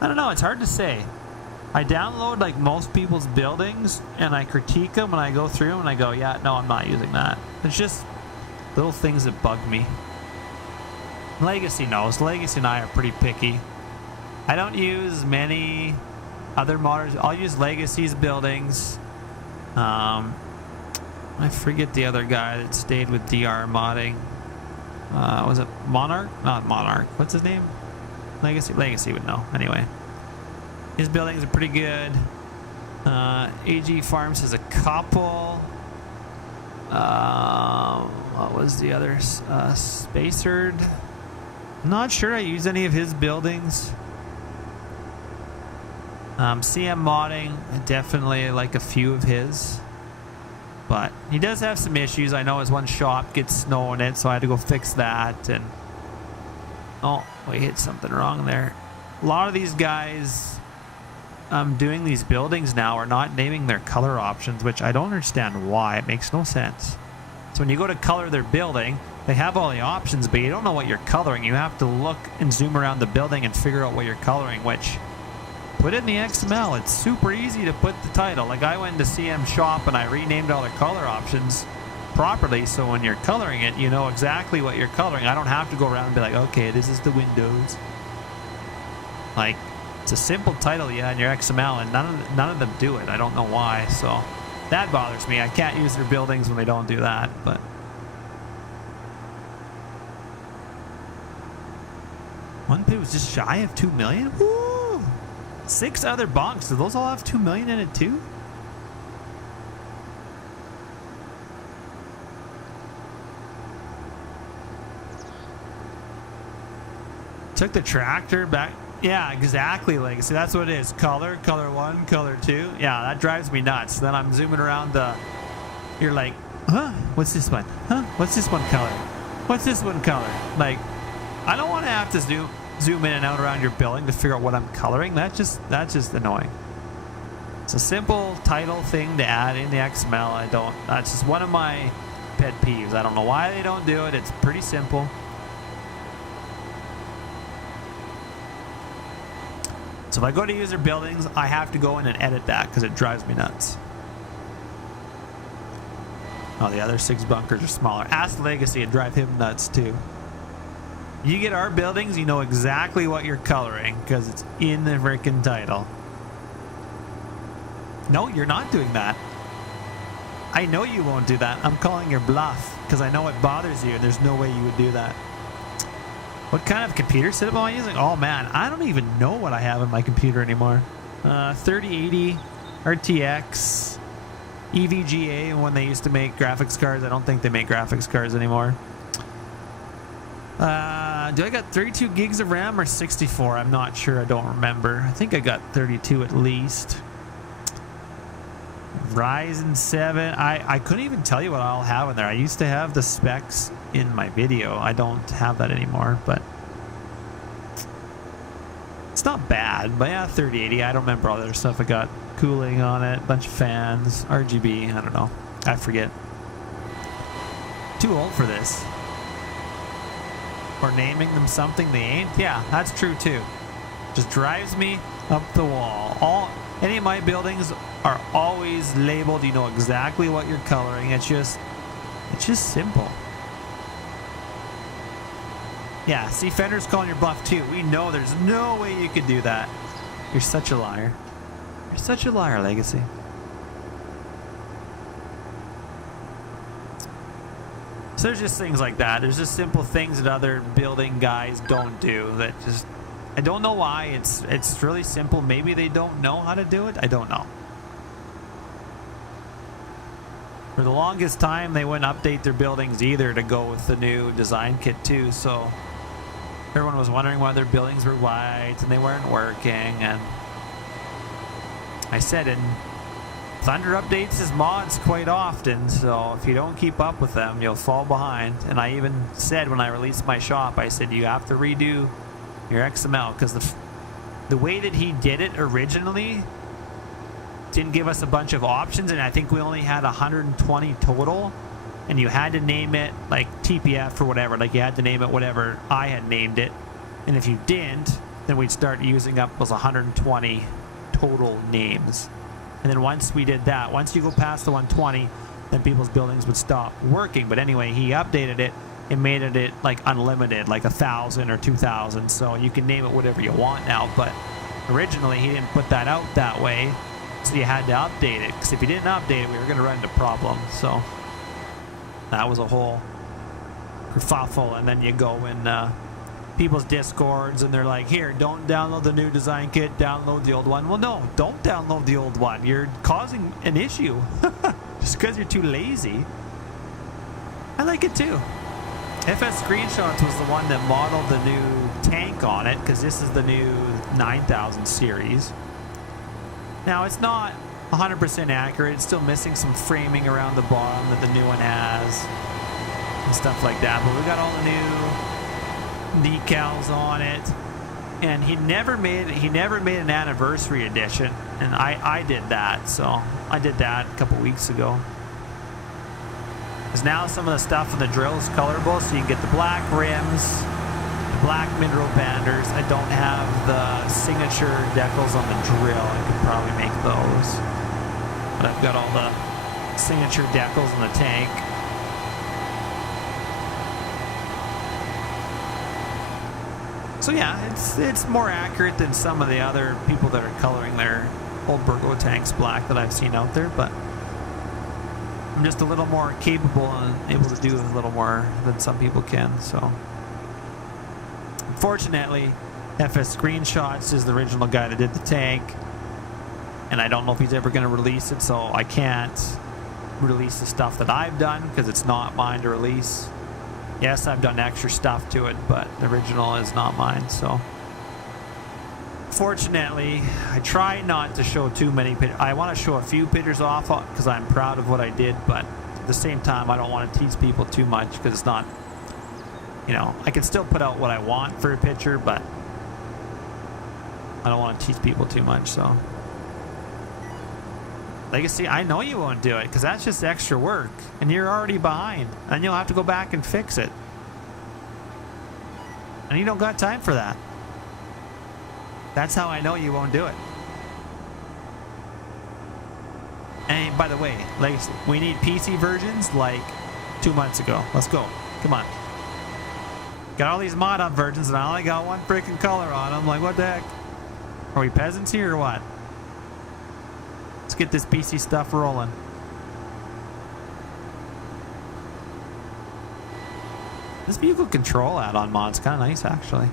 I don't know. It's hard to say. I download like most people's buildings and I critique them and I go through them and I go, yeah, no, I'm not using that. It's just little things that bug me. Legacy knows. Legacy and I are pretty picky. I don't use many other modders. I'll use Legacy's buildings. I forget the other guy that stayed with DR modding. Was it Monarch? Not Monarch. What's his name? Legacy would know. Anyway, his buildings are pretty good. AG Farms has a couple. What was the other? Spacered. Not sure I use any of his buildings. CM modding, definitely like a few of his. But he does have some issues. I know his one shop gets snow in it, so I had to go fix that. And oh, we hit something wrong there. A lot of these guys doing these buildings now are not naming their color options, which I don't understand why. It makes no sense. So when you go to color their building, they have all the options, but you don't know what you're coloring. You have to look and zoom around the building and figure out what you're coloring, which... Put it in the XML. It's super easy to put the title. Like I went to CM shop and I renamed all the color options properly, so when you're coloring it, you know exactly what you're coloring. I don't have to go around and be like, okay, this is the windows. Like, it's a simple title you had in your XML, and none of them do it. I don't know why, so that bothers me. I can't use their buildings when they don't do that, but... One pit was just shy of 2 million? Woo! 6 other bonks. Do those all have 2 million in it too? Took the tractor back. Yeah, exactly. Like, see, that's what it is. Color 1, color 2. Yeah, that drives me nuts. Then I'm zooming around the... You're like, huh? What's this one? Huh? What's this one color? What's this one color? Like, I don't want to have to zoom in and out around your building to figure out what I'm coloring. That's just annoying. It's a simple title thing to add in the XML. That's just one of my pet peeves. I don't know why they don't do it. It's pretty simple. So if I go to user buildings, I have to go in and edit that because it drives me nuts. Oh, the other 6 bunkers are smaller. Ask Legacy and drive him nuts too. You get our buildings, you know exactly what you're coloring because it's in the freaking title. No, you're not doing that. I know you won't do that. I'm calling your bluff because I know it bothers you and there's no way you would do that. What kind of computer setup am I using? Oh man, I don't even know what I have in my computer anymore. 3080 RTX EVGA, when they used to make graphics cards. I don't think they make graphics cards anymore. Do I got 32 gigs of RAM or 64? I'm not sure. I don't remember. I think I got 32 at least. Ryzen 7. I couldn't even tell you what I'll have in there. I used to have the specs in my video. I don't have that anymore, but it's not bad. But yeah, 3080. I don't remember all the other stuff. I got cooling on it, bunch of fans, RGB. I don't know. I forget. Too old for this. Or naming them something they ain't. Yeah, that's true too. Just drives me up the wall. Any of my buildings are always labeled. You know exactly what you're coloring. It's just simple. Yeah, see, Fender's calling your bluff too. We know there's no way you could do that. You're such a liar. You're such a liar, Legacy. So there's just things like that. There's just simple things that other building guys don't do that just... I don't know why. It's really simple. Maybe they don't know how to do it. I don't know. For the longest time, they wouldn't update their buildings either to go with the new design kit too. So everyone was wondering why their buildings were white and they weren't working. And I said, and Thunder updates his mods quite often, so if you don't keep up with them, you'll fall behind. And I even said when I released my shop, I said you have to redo your XML because the way that he did it originally didn't give us a bunch of options, and I think we only had 120 total, and you had to name it like TPF or whatever, like you had to name it whatever I had named it, and if you didn't, then we'd start using up those 120 total names. And then once we did that, once you go past the 120, then people's buildings would stop working. But anyway, he updated it and made it like unlimited, like 1,000 or 2,000, so you can name it whatever you want now. But originally he didn't put that out that way, so you had to update it, because if you didn't update it, we were going to run into problems. So that was a whole kerfuffle. And then you go in people's discords and they're like, here, don't download the new design kit, download the old one. Well, no, don't download the old one. You're causing an issue just because you're too lazy. I like it too. FS Screenshots was the one that modeled the new tank on it, because this is the new 9000 series. Now, it's not 100% accurate. It's still missing some framing around the bottom that the new one has and stuff like that. But we got all the new decals on it. And he never made an anniversary edition, and I did that. So I did that a couple weeks ago. Because now some of the stuff in the drill is colorable, so you can get the black rims, the black mineral banders. I don't have the signature decals on the drill. I could probably make those. But I've got all the signature decals in the tank. So yeah, it's more accurate than some of the other people that are coloring their old Burgo tanks black that I've seen out there, but I'm just a little more capable and able to do a little more than some people can. So unfortunately, FS Screenshots is the original guy that did the tank, and I don't know if he's ever going to release it, so I can't release the stuff that I've done because it's not mine to release. Yes, I've done extra stuff to it, but the original is not mine. So fortunately, I try not to show too many pictures. I want to show a few pictures off because I'm proud of what I did, but at the same time, I don't want to tease people too much because it's not, you know, I can still put out what I want for a picture, but I don't want to tease people too much. So Legacy, I know you won't do it because that's just extra work and you're already behind and you'll have to go back and fix it. And you don't got time for that. That's how I know you won't do it. And by the way, Legacy, we need PC versions like 2 months ago. Let's go. Come on. Got all these mod up versions and I only got one freaking color on them. Like, what the heck? Are we peasants here or what? Let's get this PC stuff rolling. This vehicle control add-on mod's kind of nice, actually.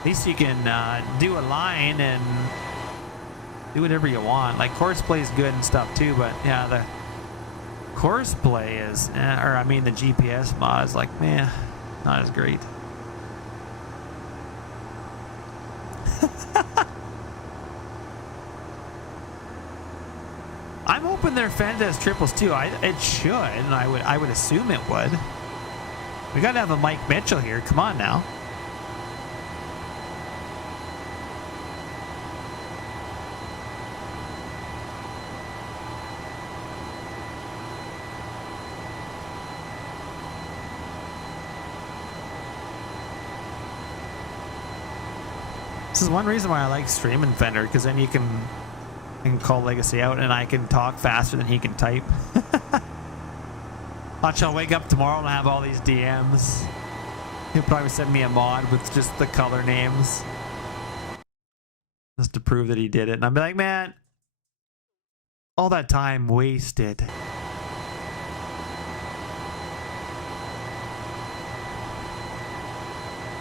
At least you can do a line and do whatever you want. Like, Courseplay is good and stuff too, but yeah, the Courseplay is, or I mean the GPS mod is like, man, not as great. I'm hoping their Fend has triples too. It should, and I would assume it would. We gotta have a Mike Mitchell here. Come on now. This is one reason why I like streaming Fender, because then you can call Legacy out and I can talk faster than he can type. Watch, I'll wake up tomorrow and have all these DMs. He'll probably send me a mod with just the color names just to prove that he did it. And I'll be like, man, all that time wasted.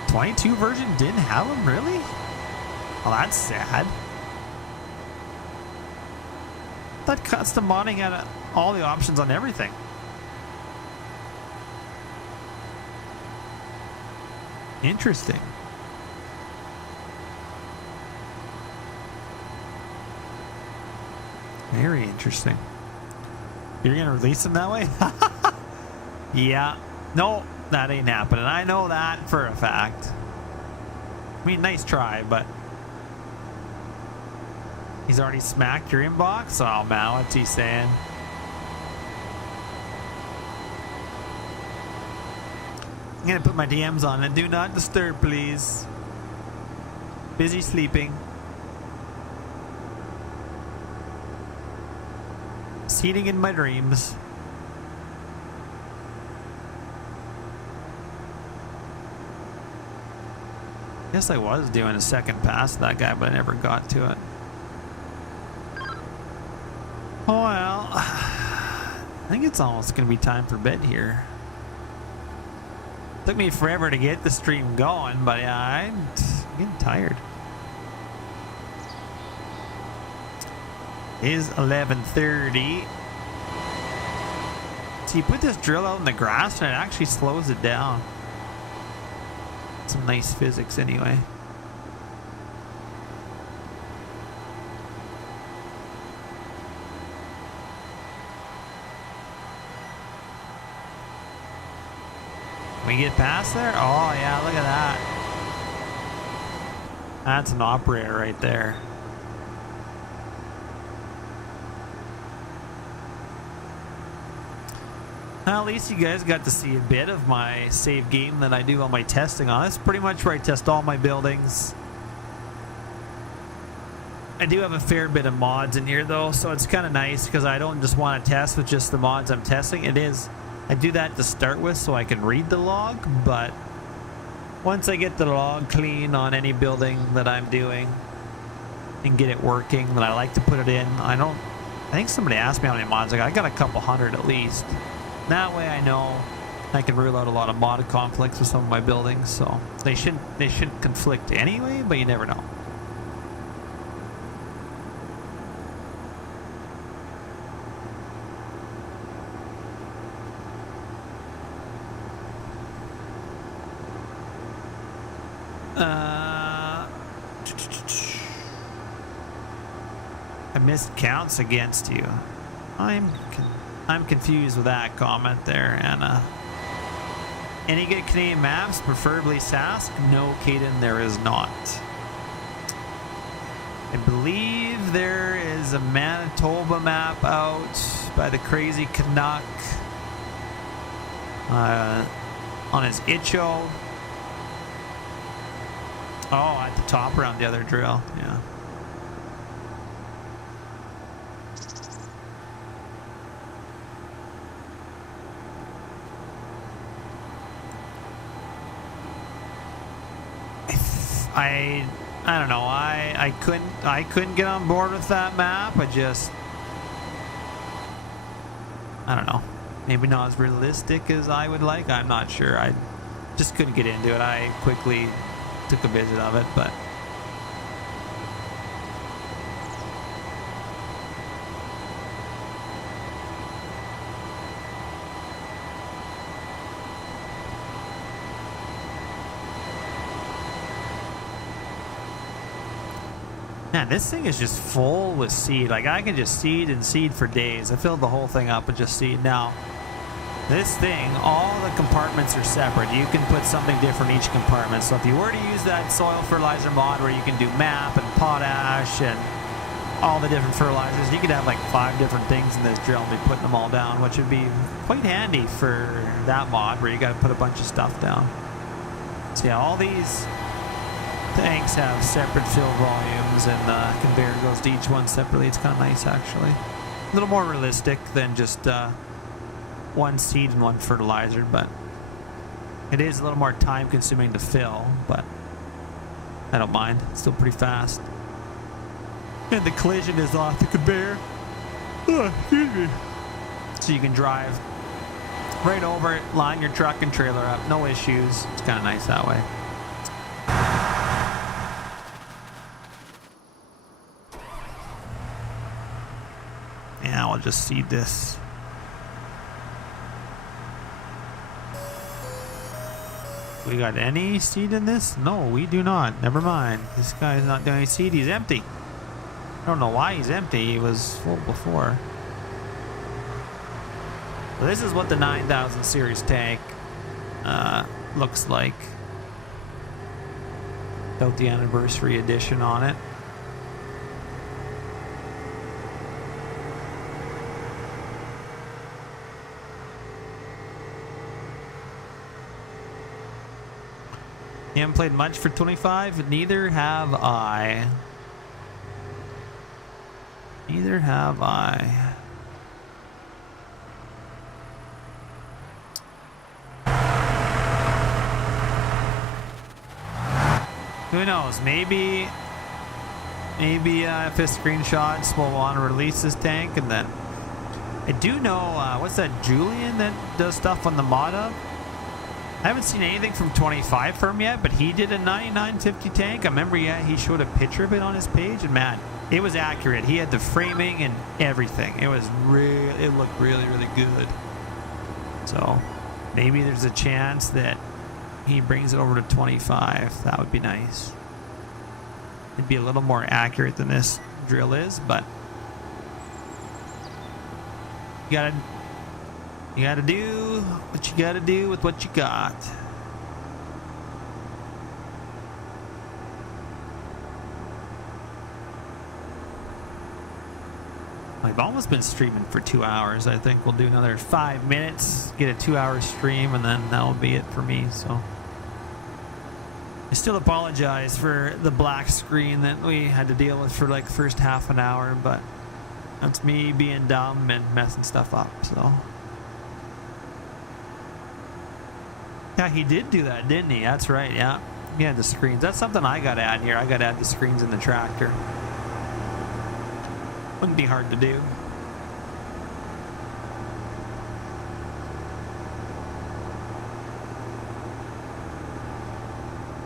'22 version didn't have him, really? Well, that's sad. That custom modding had all the options on everything. Interesting. Very interesting. You're gonna release them that way? Yeah. No, that ain't happening. I know that for a fact. I mean, nice try, but he's already smacked your inbox? Oh man, what's he saying? I'm gonna put my DMs on and do not disturb, please. Busy sleeping. Seating in my dreams. Guess I was doing a second pass to that guy, but I never got to it. Oh well. I think it's almost gonna be time for bed here. Took me forever to get the stream going, but yeah, I'm getting tired. It is 11:30. So you put this drill out in the grass and it actually slows it down. Some nice physics anyway. We get past there? Oh yeah, look at that. That's an operator right there. Well, at least you guys got to see a bit of my save game that I do all my testing on. That's pretty much where I test all my buildings. I do have a fair bit of mods in here though, so it's kind of nice because I don't just want to test with just the mods I'm testing. I do that to start with so I can read the log, but once I get the log clean on any building that I'm doing and get it working, then I like to put it in. I think somebody asked me how many mods I got a couple hundred at least. That way I know I can rule out a lot of mod conflicts with some of my buildings, so they shouldn't conflict anyway, but you never know. I missed counts against you. I'm confused with that comment there, Anna. Any good Canadian maps, preferably Sask? No, Caden, there is not. I believe there is a Manitoba map out by the Crazy Canuck on his Itcho. Oh, at the top around the other drill, yeah. I don't know. I couldn't get on board with that map. I don't know. Maybe not as realistic as I would like. I'm not sure. I just couldn't get into it. I quickly took a visit of it, but man, this thing is just full with seed. Like, I can just seed and seed for days. I filled the whole thing up with just seed. Now, this thing, all the compartments are separate. You can put something different in each compartment. So if you were to use that soil fertilizer mod where you can do MAP and potash and all the different fertilizers, you could have like 5 different things in this drill and be putting them all down, which would be quite handy for that mod where you got to put a bunch of stuff down. So yeah, all these tanks have separate fill volumes, and the conveyor goes to each one separately. It's kind of nice, actually. A little more realistic than just one seed and one fertilizer, but it is a little more time consuming to fill, but I don't mind. It's still pretty fast. And the collision is off the conveyor. Oh, excuse me. So you can drive right over it, line your truck and trailer up, no issues. It's kind of nice that way. just seed this. We got any seed in this? No, we do not. Never mind. This guy's not doing any seed. He's empty. I don't know why he's empty. He was full before. So this is what the 9000 series tank looks like. Without the anniversary edition on it. You haven't played much for 25? Neither have I. Neither have I. Who knows? Maybe FS Screenshots will want to release this tank, and then I do know what's that Julian that does stuff on the mod up? I haven't seen anything from 25 from him yet, but he did a 9950 tank. I remember, yeah, he showed a picture of it on his page, and man, it was accurate. He had the framing and everything. It looked really, really good. So maybe there's a chance that he brings it over to 25. That would be nice. It'd be a little more accurate than this drill is, but you gotta do what you gotta do with what you got. I've almost been streaming for 2 hours. I think we'll do another 5 minutes, get a 2-hour stream, and then that'll be it for me. So I still apologize for the black screen that we had to deal with for like the first half an hour, but that's me being dumb and messing stuff up. So yeah, he did do that, didn't he? That's right. Yeah, he had the screens. That's something I gotta add here. I gotta add the screens in the tractor. Wouldn't be hard to do.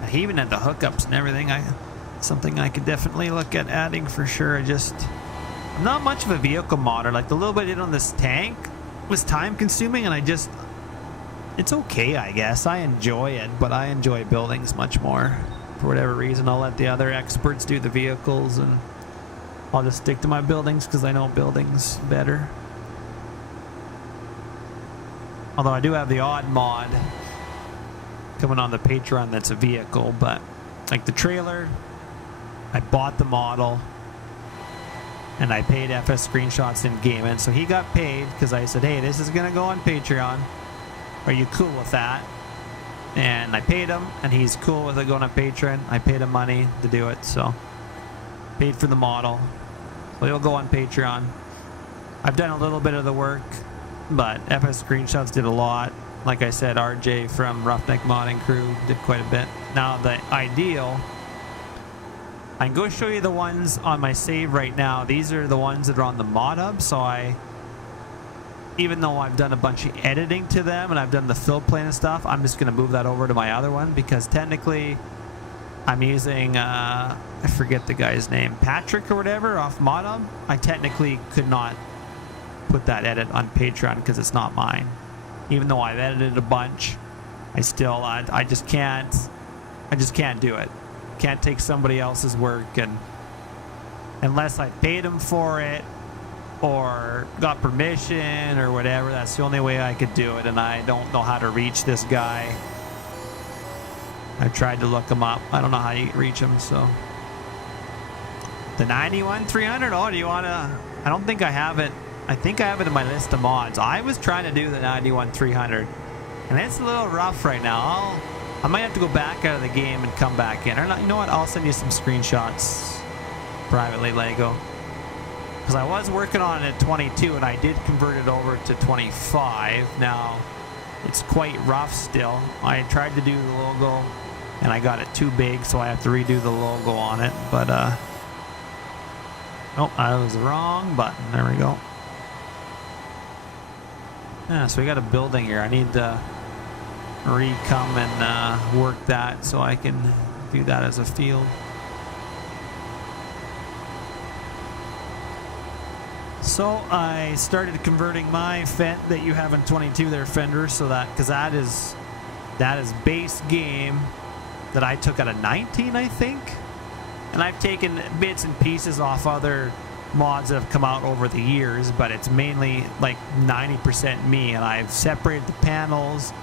He even had the hookups and everything. Something I could definitely look at adding for sure. I'm not much of a vehicle modder. Like the little bit I did on this tank was time consuming, and it's okay, I guess. I enjoy it, but I enjoy buildings much more. For whatever reason, I'll let the other experts do the vehicles, and I'll just stick to my buildings because I know buildings better. Although I do have the odd mod coming on the Patreon that's a vehicle, but like the trailer, I bought the model and I paid FS Screenshots in game, and so he got paid because I said, hey, this is gonna go on Patreon. Are you cool with that? And I paid him, and he's cool with it going on Patreon. I paid him money to do it, so paid for the model. So it'll go on Patreon. I've done a little bit of the work, but FS Screenshots did a lot. Like I said, RJ from Roughneck Modding Crew did quite a bit. Now the ideal, I can go show you the ones on my save right now. These are the ones that are on the mod hub, so even though I've done a bunch of editing to them and I've done the fill plane and stuff, I'm just going to move that over to my other one because technically I'm using, I forget the guy's name, Patrick or whatever off mod hub. I technically could not put that edit on Patreon because it's not mine. Even though I've edited a bunch, I just can't do it. Can't take somebody else's work, and unless I paid them for it or got permission or whatever, that's the only way I could do it, and I don't know how to reach this guy. I tried to look him up. I don't know how you reach him, so. The 91-300, oh, do you want to? I don't think I have it. I think I have it in my list of mods. I was trying to do the 91-300, and it's a little rough right now. I might have to go back out of the game and come back in. Or not, you know what? I'll send you some screenshots privately, Lego. Because I was working on it at 22, and I did convert it over to 25. Now, it's quite rough still. I tried to do the logo, and I got it too big, so I have to redo the logo on it. But, oh, I was the wrong button. There we go. Yeah, so we got a building here. I need to come and work that so I can do that as a field. So I started converting my Fendt that you have in 22 there, Fender, so that, because that is base game that I took out of 19, I think. And I've taken bits and pieces off other mods that have come out over the years, but it's mainly like 90% me. And I've separated the panels.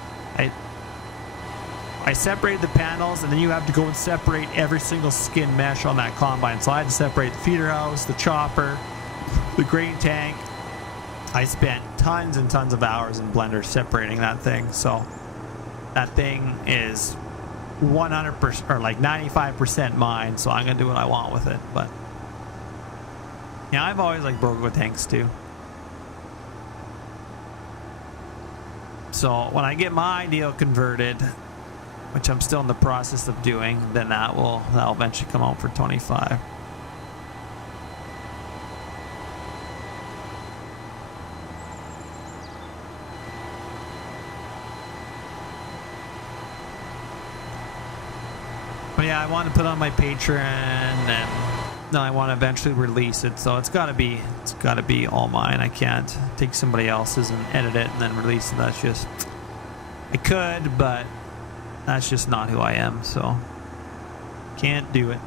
I separated the panels, and then you have to go and separate every single skin mesh on that combine. So I had to separate the feeder house, the chopper, the grain tank. I spent tons and tons of hours in Blender separating that thing. So that thing is 100% or like 95% mine. So I'm gonna do what I want with it. But yeah, I've always liked Brogo tanks too. So when I get my ideal converted, which I'm still in the process of doing, then that'll eventually come out for 25. But yeah, I want to put on my Patreon, and then I want to eventually release it. So it's got to be all mine. I can't take somebody else's and edit it and then release it. That's just, I could, but that's just not who I am, so can't do it.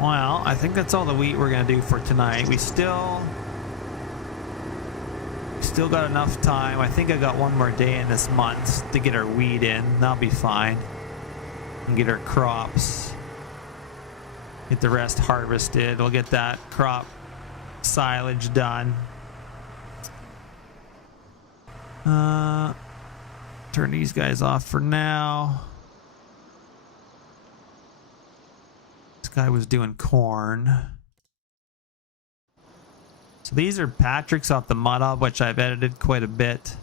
Well, I think that's all the wheat we're gonna do for tonight. We still got enough time. I think I got one more day in this month to get our wheat in. That'll be fine. And get our crops. Get the rest harvested. We'll get that crop silage done. Turn these guys off for now. This guy was doing corn. So these are Patrick's off the mud hub, which I've edited quite a bit.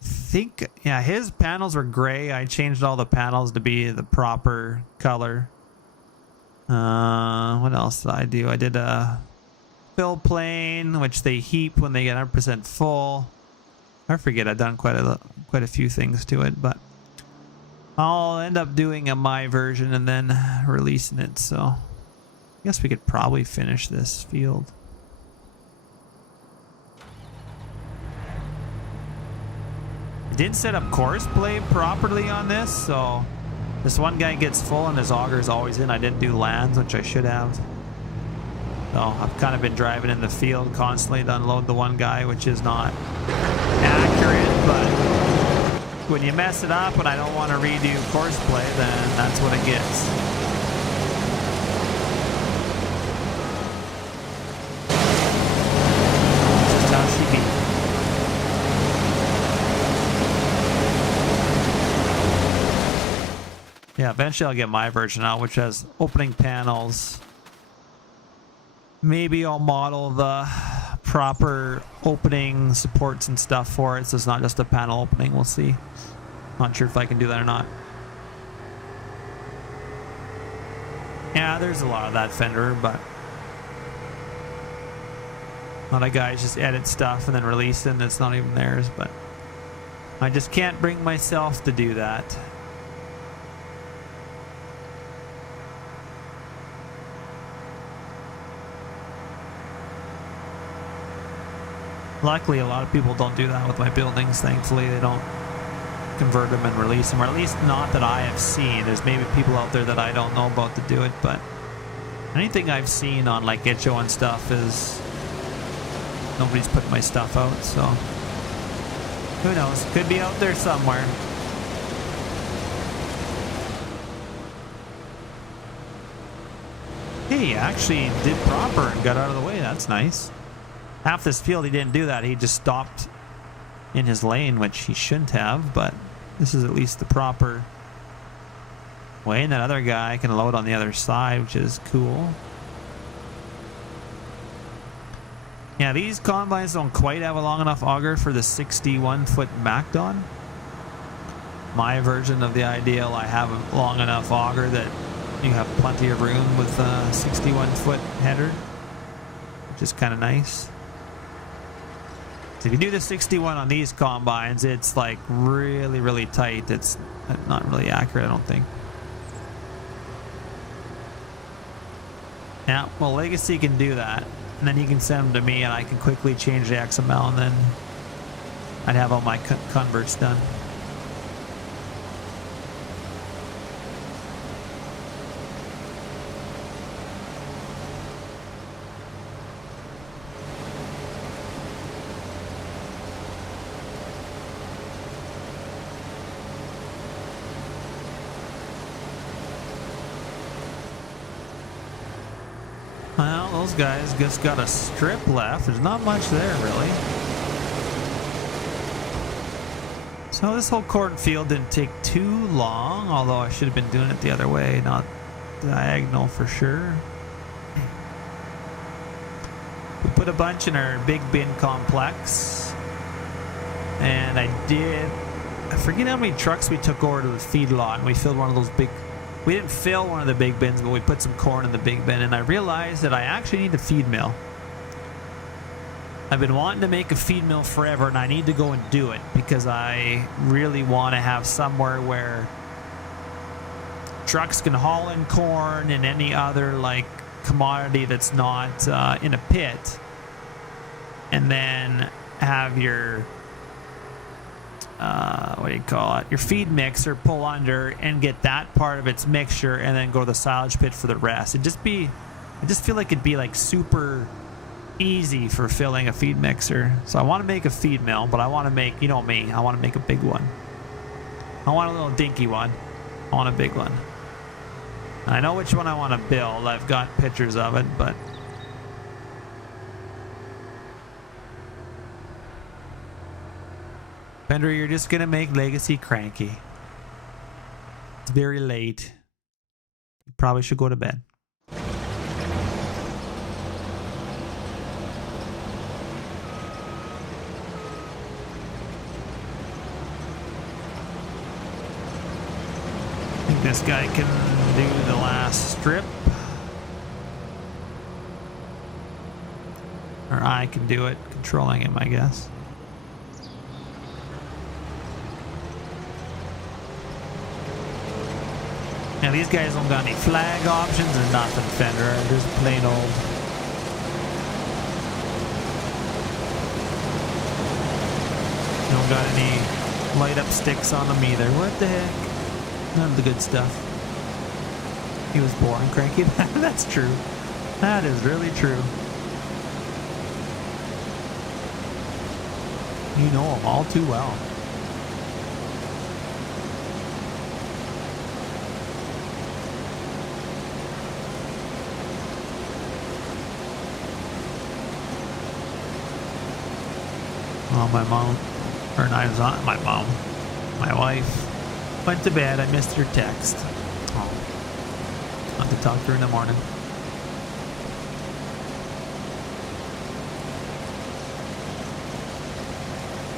I think, yeah, his panels were gray. I changed all the panels to be the proper color. What else did I do? I did a fill plane, which they heap when they get 100% full. I forget, I've done quite a few things to it, but I'll end up doing a my version and then releasing it. So I guess we could probably finish this field. I didn't set up course play properly on this, so this one guy gets full and his auger's always in. I didn't do lands, which I should have. So I've kind of been driving in the field constantly to unload the one guy, which is not accurate, but when you mess it up and I don't want to redo course play, then that's what it gets. Just how she be. Yeah, eventually I'll get my version out, which has opening panels. Maybe I'll model the proper opening supports and stuff for it, so it's not just a panel opening. We'll see. Not sure if I can do that or not. Yeah, there's a lot of that Fender, but a lot of guys just edit stuff and then release it, and it's not even theirs, but I just can't bring myself to do that. Luckily, a lot of people don't do that with my buildings. Thankfully, they don't convert them and release them, or at least not that I have seen. There's maybe people out there that I don't know about to do it, but anything I've seen on like Itcho and stuff is nobody's put my stuff out, so who knows? Could be out there somewhere. Hey, he actually did proper and got out of the way. That's nice. Half this field he didn't do that. He just stopped in his lane, which he shouldn't have, but this is at least the proper way. And that other guy can load on the other side, which is cool. Yeah, these combines don't quite have a long enough auger for the 61-foot Macdon. My version of the ideal, I have a long enough auger that you have plenty of room with a 61-foot header, which is kind of nice. So if you do the 61 on these combines, it's like really, really tight. It's not really accurate, I don't think. Yeah, well, Legacy can do that. And then you can send them to me and I can quickly change the XML and then I'd have all my converts done. Well, those guys just got a strip left. There's not much there, really. So this whole cornfield didn't take too long, although I should have been doing it the other way, not diagonal for sure. We put a bunch in our big bin complex. And I forget how many trucks we took over to the feed lot, and we filled one of those big... We didn't fill one of the big bins, but we put some corn in the big bin, and I realized that I actually need a feed mill. I've been wanting to make a feed mill forever, and I need to go and do it because I really want to have somewhere where trucks can haul in corn and any other like commodity that's not in a pit, and then have your what do you call it? Your feed mixer pull under and get that part of its mixture, and then go to the silage pit for the rest. I just feel like it'd be like super easy for filling a feed mixer. So I want to make a feed mill, but I want to make, you know me, I want to make a big one. I want a little dinky one. I want a big one. I know which one I want to build. I've got pictures of it, but Fender, you're just gonna make Legacy cranky. It's very late. You probably should go to bed. I think this guy can do the last strip. Or I can do it, controlling him, I guess. Now these guys don't got any flag options or nothing, Fender. Just plain old. Don't got any light up sticks on them either. What the heck? None of the good stuff. He was boring, cranky. That's true. That is really true. You know him all too well. Oh, my mom, or not my mom, my wife went to bed. I missed her text. Oh, I'll have to talk to her in the morning.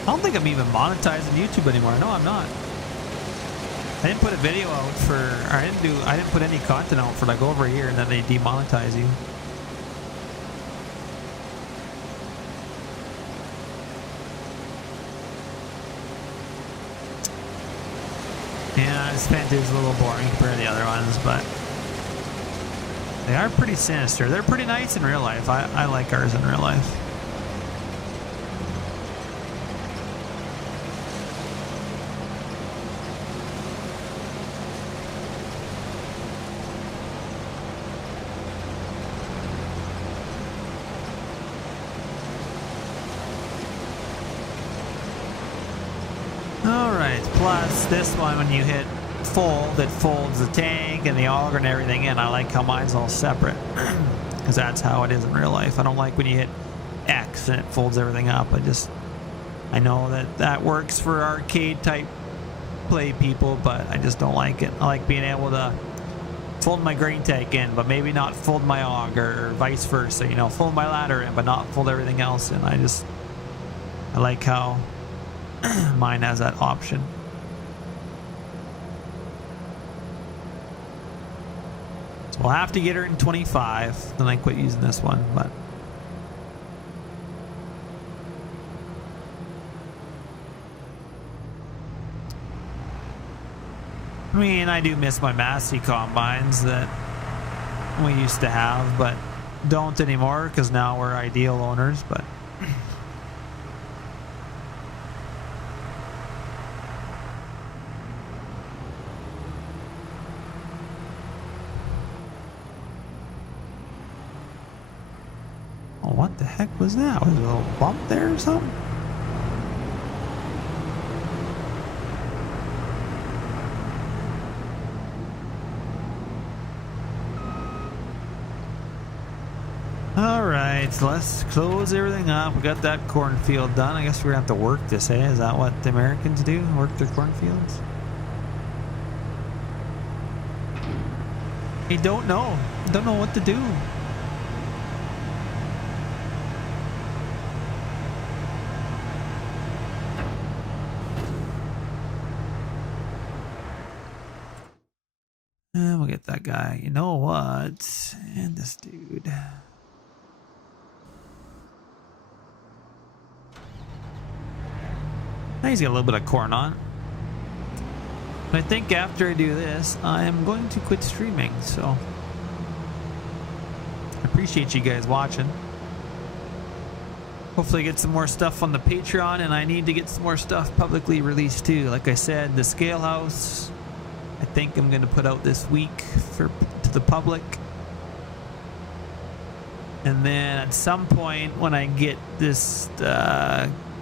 I don't think I'm even monetizing YouTube anymore. No, I'm not. I didn't put a video out for, or I didn't put any content out for like over a year, and then they demonetize you. Yeah, this Panther is a little boring compared to the other ones, but they are pretty sinister. They're pretty nice in real life. I like ours in real life. Plus, this one, when you hit fold, it folds the tank and the auger and everything in. I like how mine's all separate because that's how it is in real life. I don't like when you hit X and it folds everything up. I know that works for arcade type play people, but I just don't like it. I like being able to fold my grain tank in, but maybe not fold my auger, or vice versa. You know, fold my ladder in, but not fold everything else in. I like how mine has that option. So we'll have to get her in 25, then I quit using this one, but I mean, I do miss my Massey combines that we used to have, but don't anymore because now we're Ideal owners, but oh, what the heck was that? Was there a little bump there or something? Alright, so let's close everything up. We got that cornfield done. I guess we're gonna have to work this, eh? Is that what the Americans do? Work their cornfields? I don't know. Don't know what to do. And we'll get that guy. You know what? And this dude. He's got a little bit of corn on. But I think after I do this, I am going to quit streaming. So I appreciate you guys watching. Hopefully get some more stuff on the Patreon, and I need to get some more stuff publicly released too. Like I said, the scale house, I think I'm going to put out this week to the public. And then at some point when I get this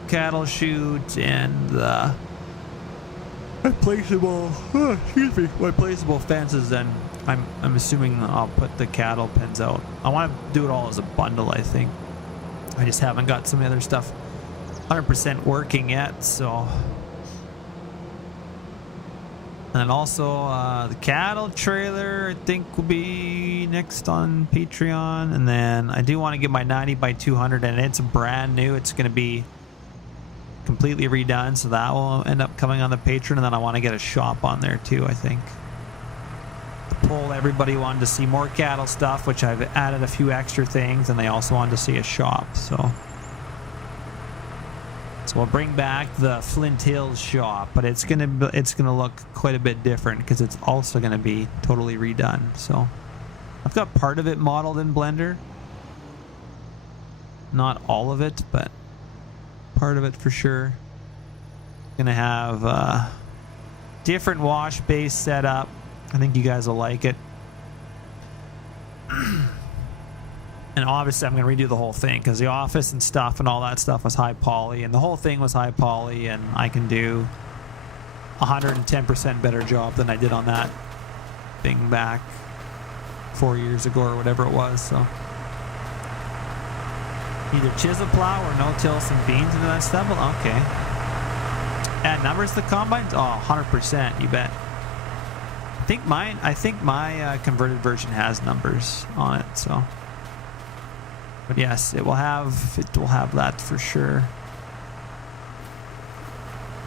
cattle chute and the placeable my placeable fences, then I'm assuming I'll put the cattle pens out. I want to do it all as a bundle. I think I just haven't got some other stuff 100% working yet. So, and then also the cattle trailer I think will be next on Patreon. And then I do want to get my 90 by 200, and it's brand new. It's going to be completely redone, so that will end up coming on the Patreon. And then I want to get a shop on there too. I think the poll, everybody wanted to see more cattle stuff, which I've added a few extra things, and they also wanted to see a shop. So we'll bring back the Flint Hills shop, but it's gonna look quite a bit different because it's also gonna be totally redone. So I've got part of it modeled in Blender, not all of it, but part of it for sure. Gonna have different wash base set up. I think you guys will like it. And obviously I'm gonna redo the whole thing because the office and stuff and all that stuff was high poly, and the whole thing was high poly, and I can do 110% better job than I did on that thing back 4 years ago or whatever it was. So either chisel plow or no-till some beans into that stubble. Okay. Add numbers to the combines? Oh, 100%, you bet. I think my converted version has numbers on it, so. But yes, it will have that for sure.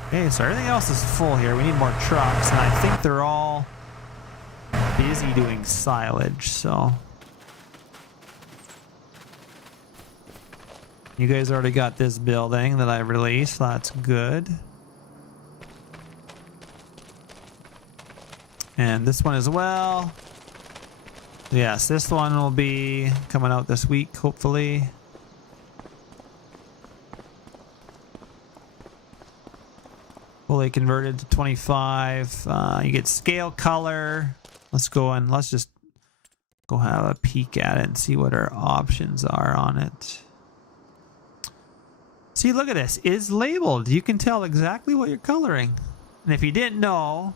Okay, so everything else is full here. We need more trucks, and I think they're all busy doing silage, so. You guys already got this building that I released. That's good. And this one as well. Yes, this one will be coming out this week, hopefully. Fully converted to 25. You get scale color. Let's go and let's just go have a peek at it and see what our options are on it. See, look at this. It's labeled. You can tell exactly what you're coloring. And if you didn't know,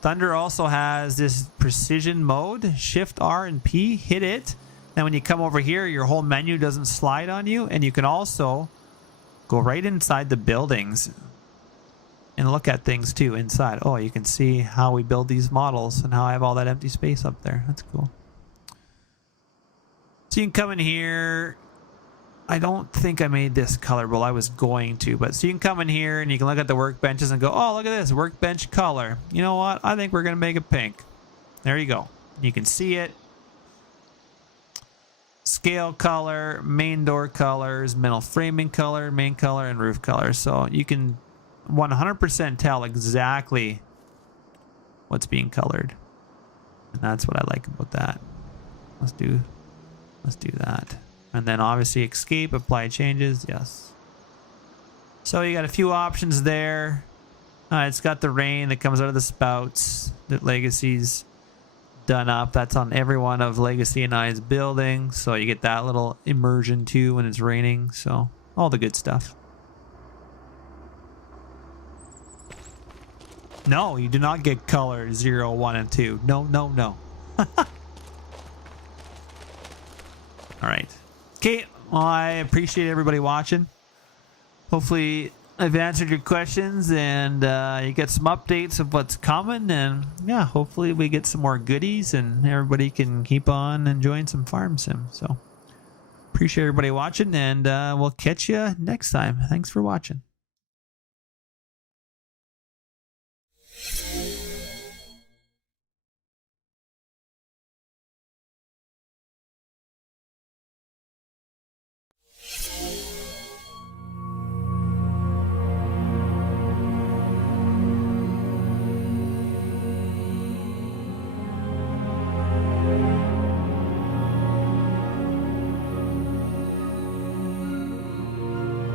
Thunder also has this precision mode. Shift R and P, hit it. Then when you come over here, your whole menu doesn't slide on you. And you can also go right inside the buildings and look at things too inside. Oh, you can see how we build these models and how I have all that empty space up there. That's cool. So you can come in here. I don't think I made this colorable. I was going to, but so you can come in here and you can look at the workbenches and go, oh, look at this workbench color. You know what? I think we're going to make it pink. There you go. You can see it. Scale color, main door colors, metal framing color, main color, and roof color. So you can 100% tell exactly what's being colored. And that's what I like about that. Let's do that. And then obviously escape, apply changes. Yes. So you got a few options there. It's got the rain that comes out of the spouts that Legacy's done up. That's on every one of Legacy and I's buildings. So you get that little immersion too when it's raining. So all the good stuff. No, you do not get color 0, 1, and 2. No, no, no. All right. Okay. Well, I appreciate everybody watching. Hopefully I've answered your questions and you get some updates of what's coming. And yeah, hopefully we get some more goodies and everybody can keep on enjoying some farm sim. So appreciate everybody watching, and we'll catch you next time. Thanks for watching.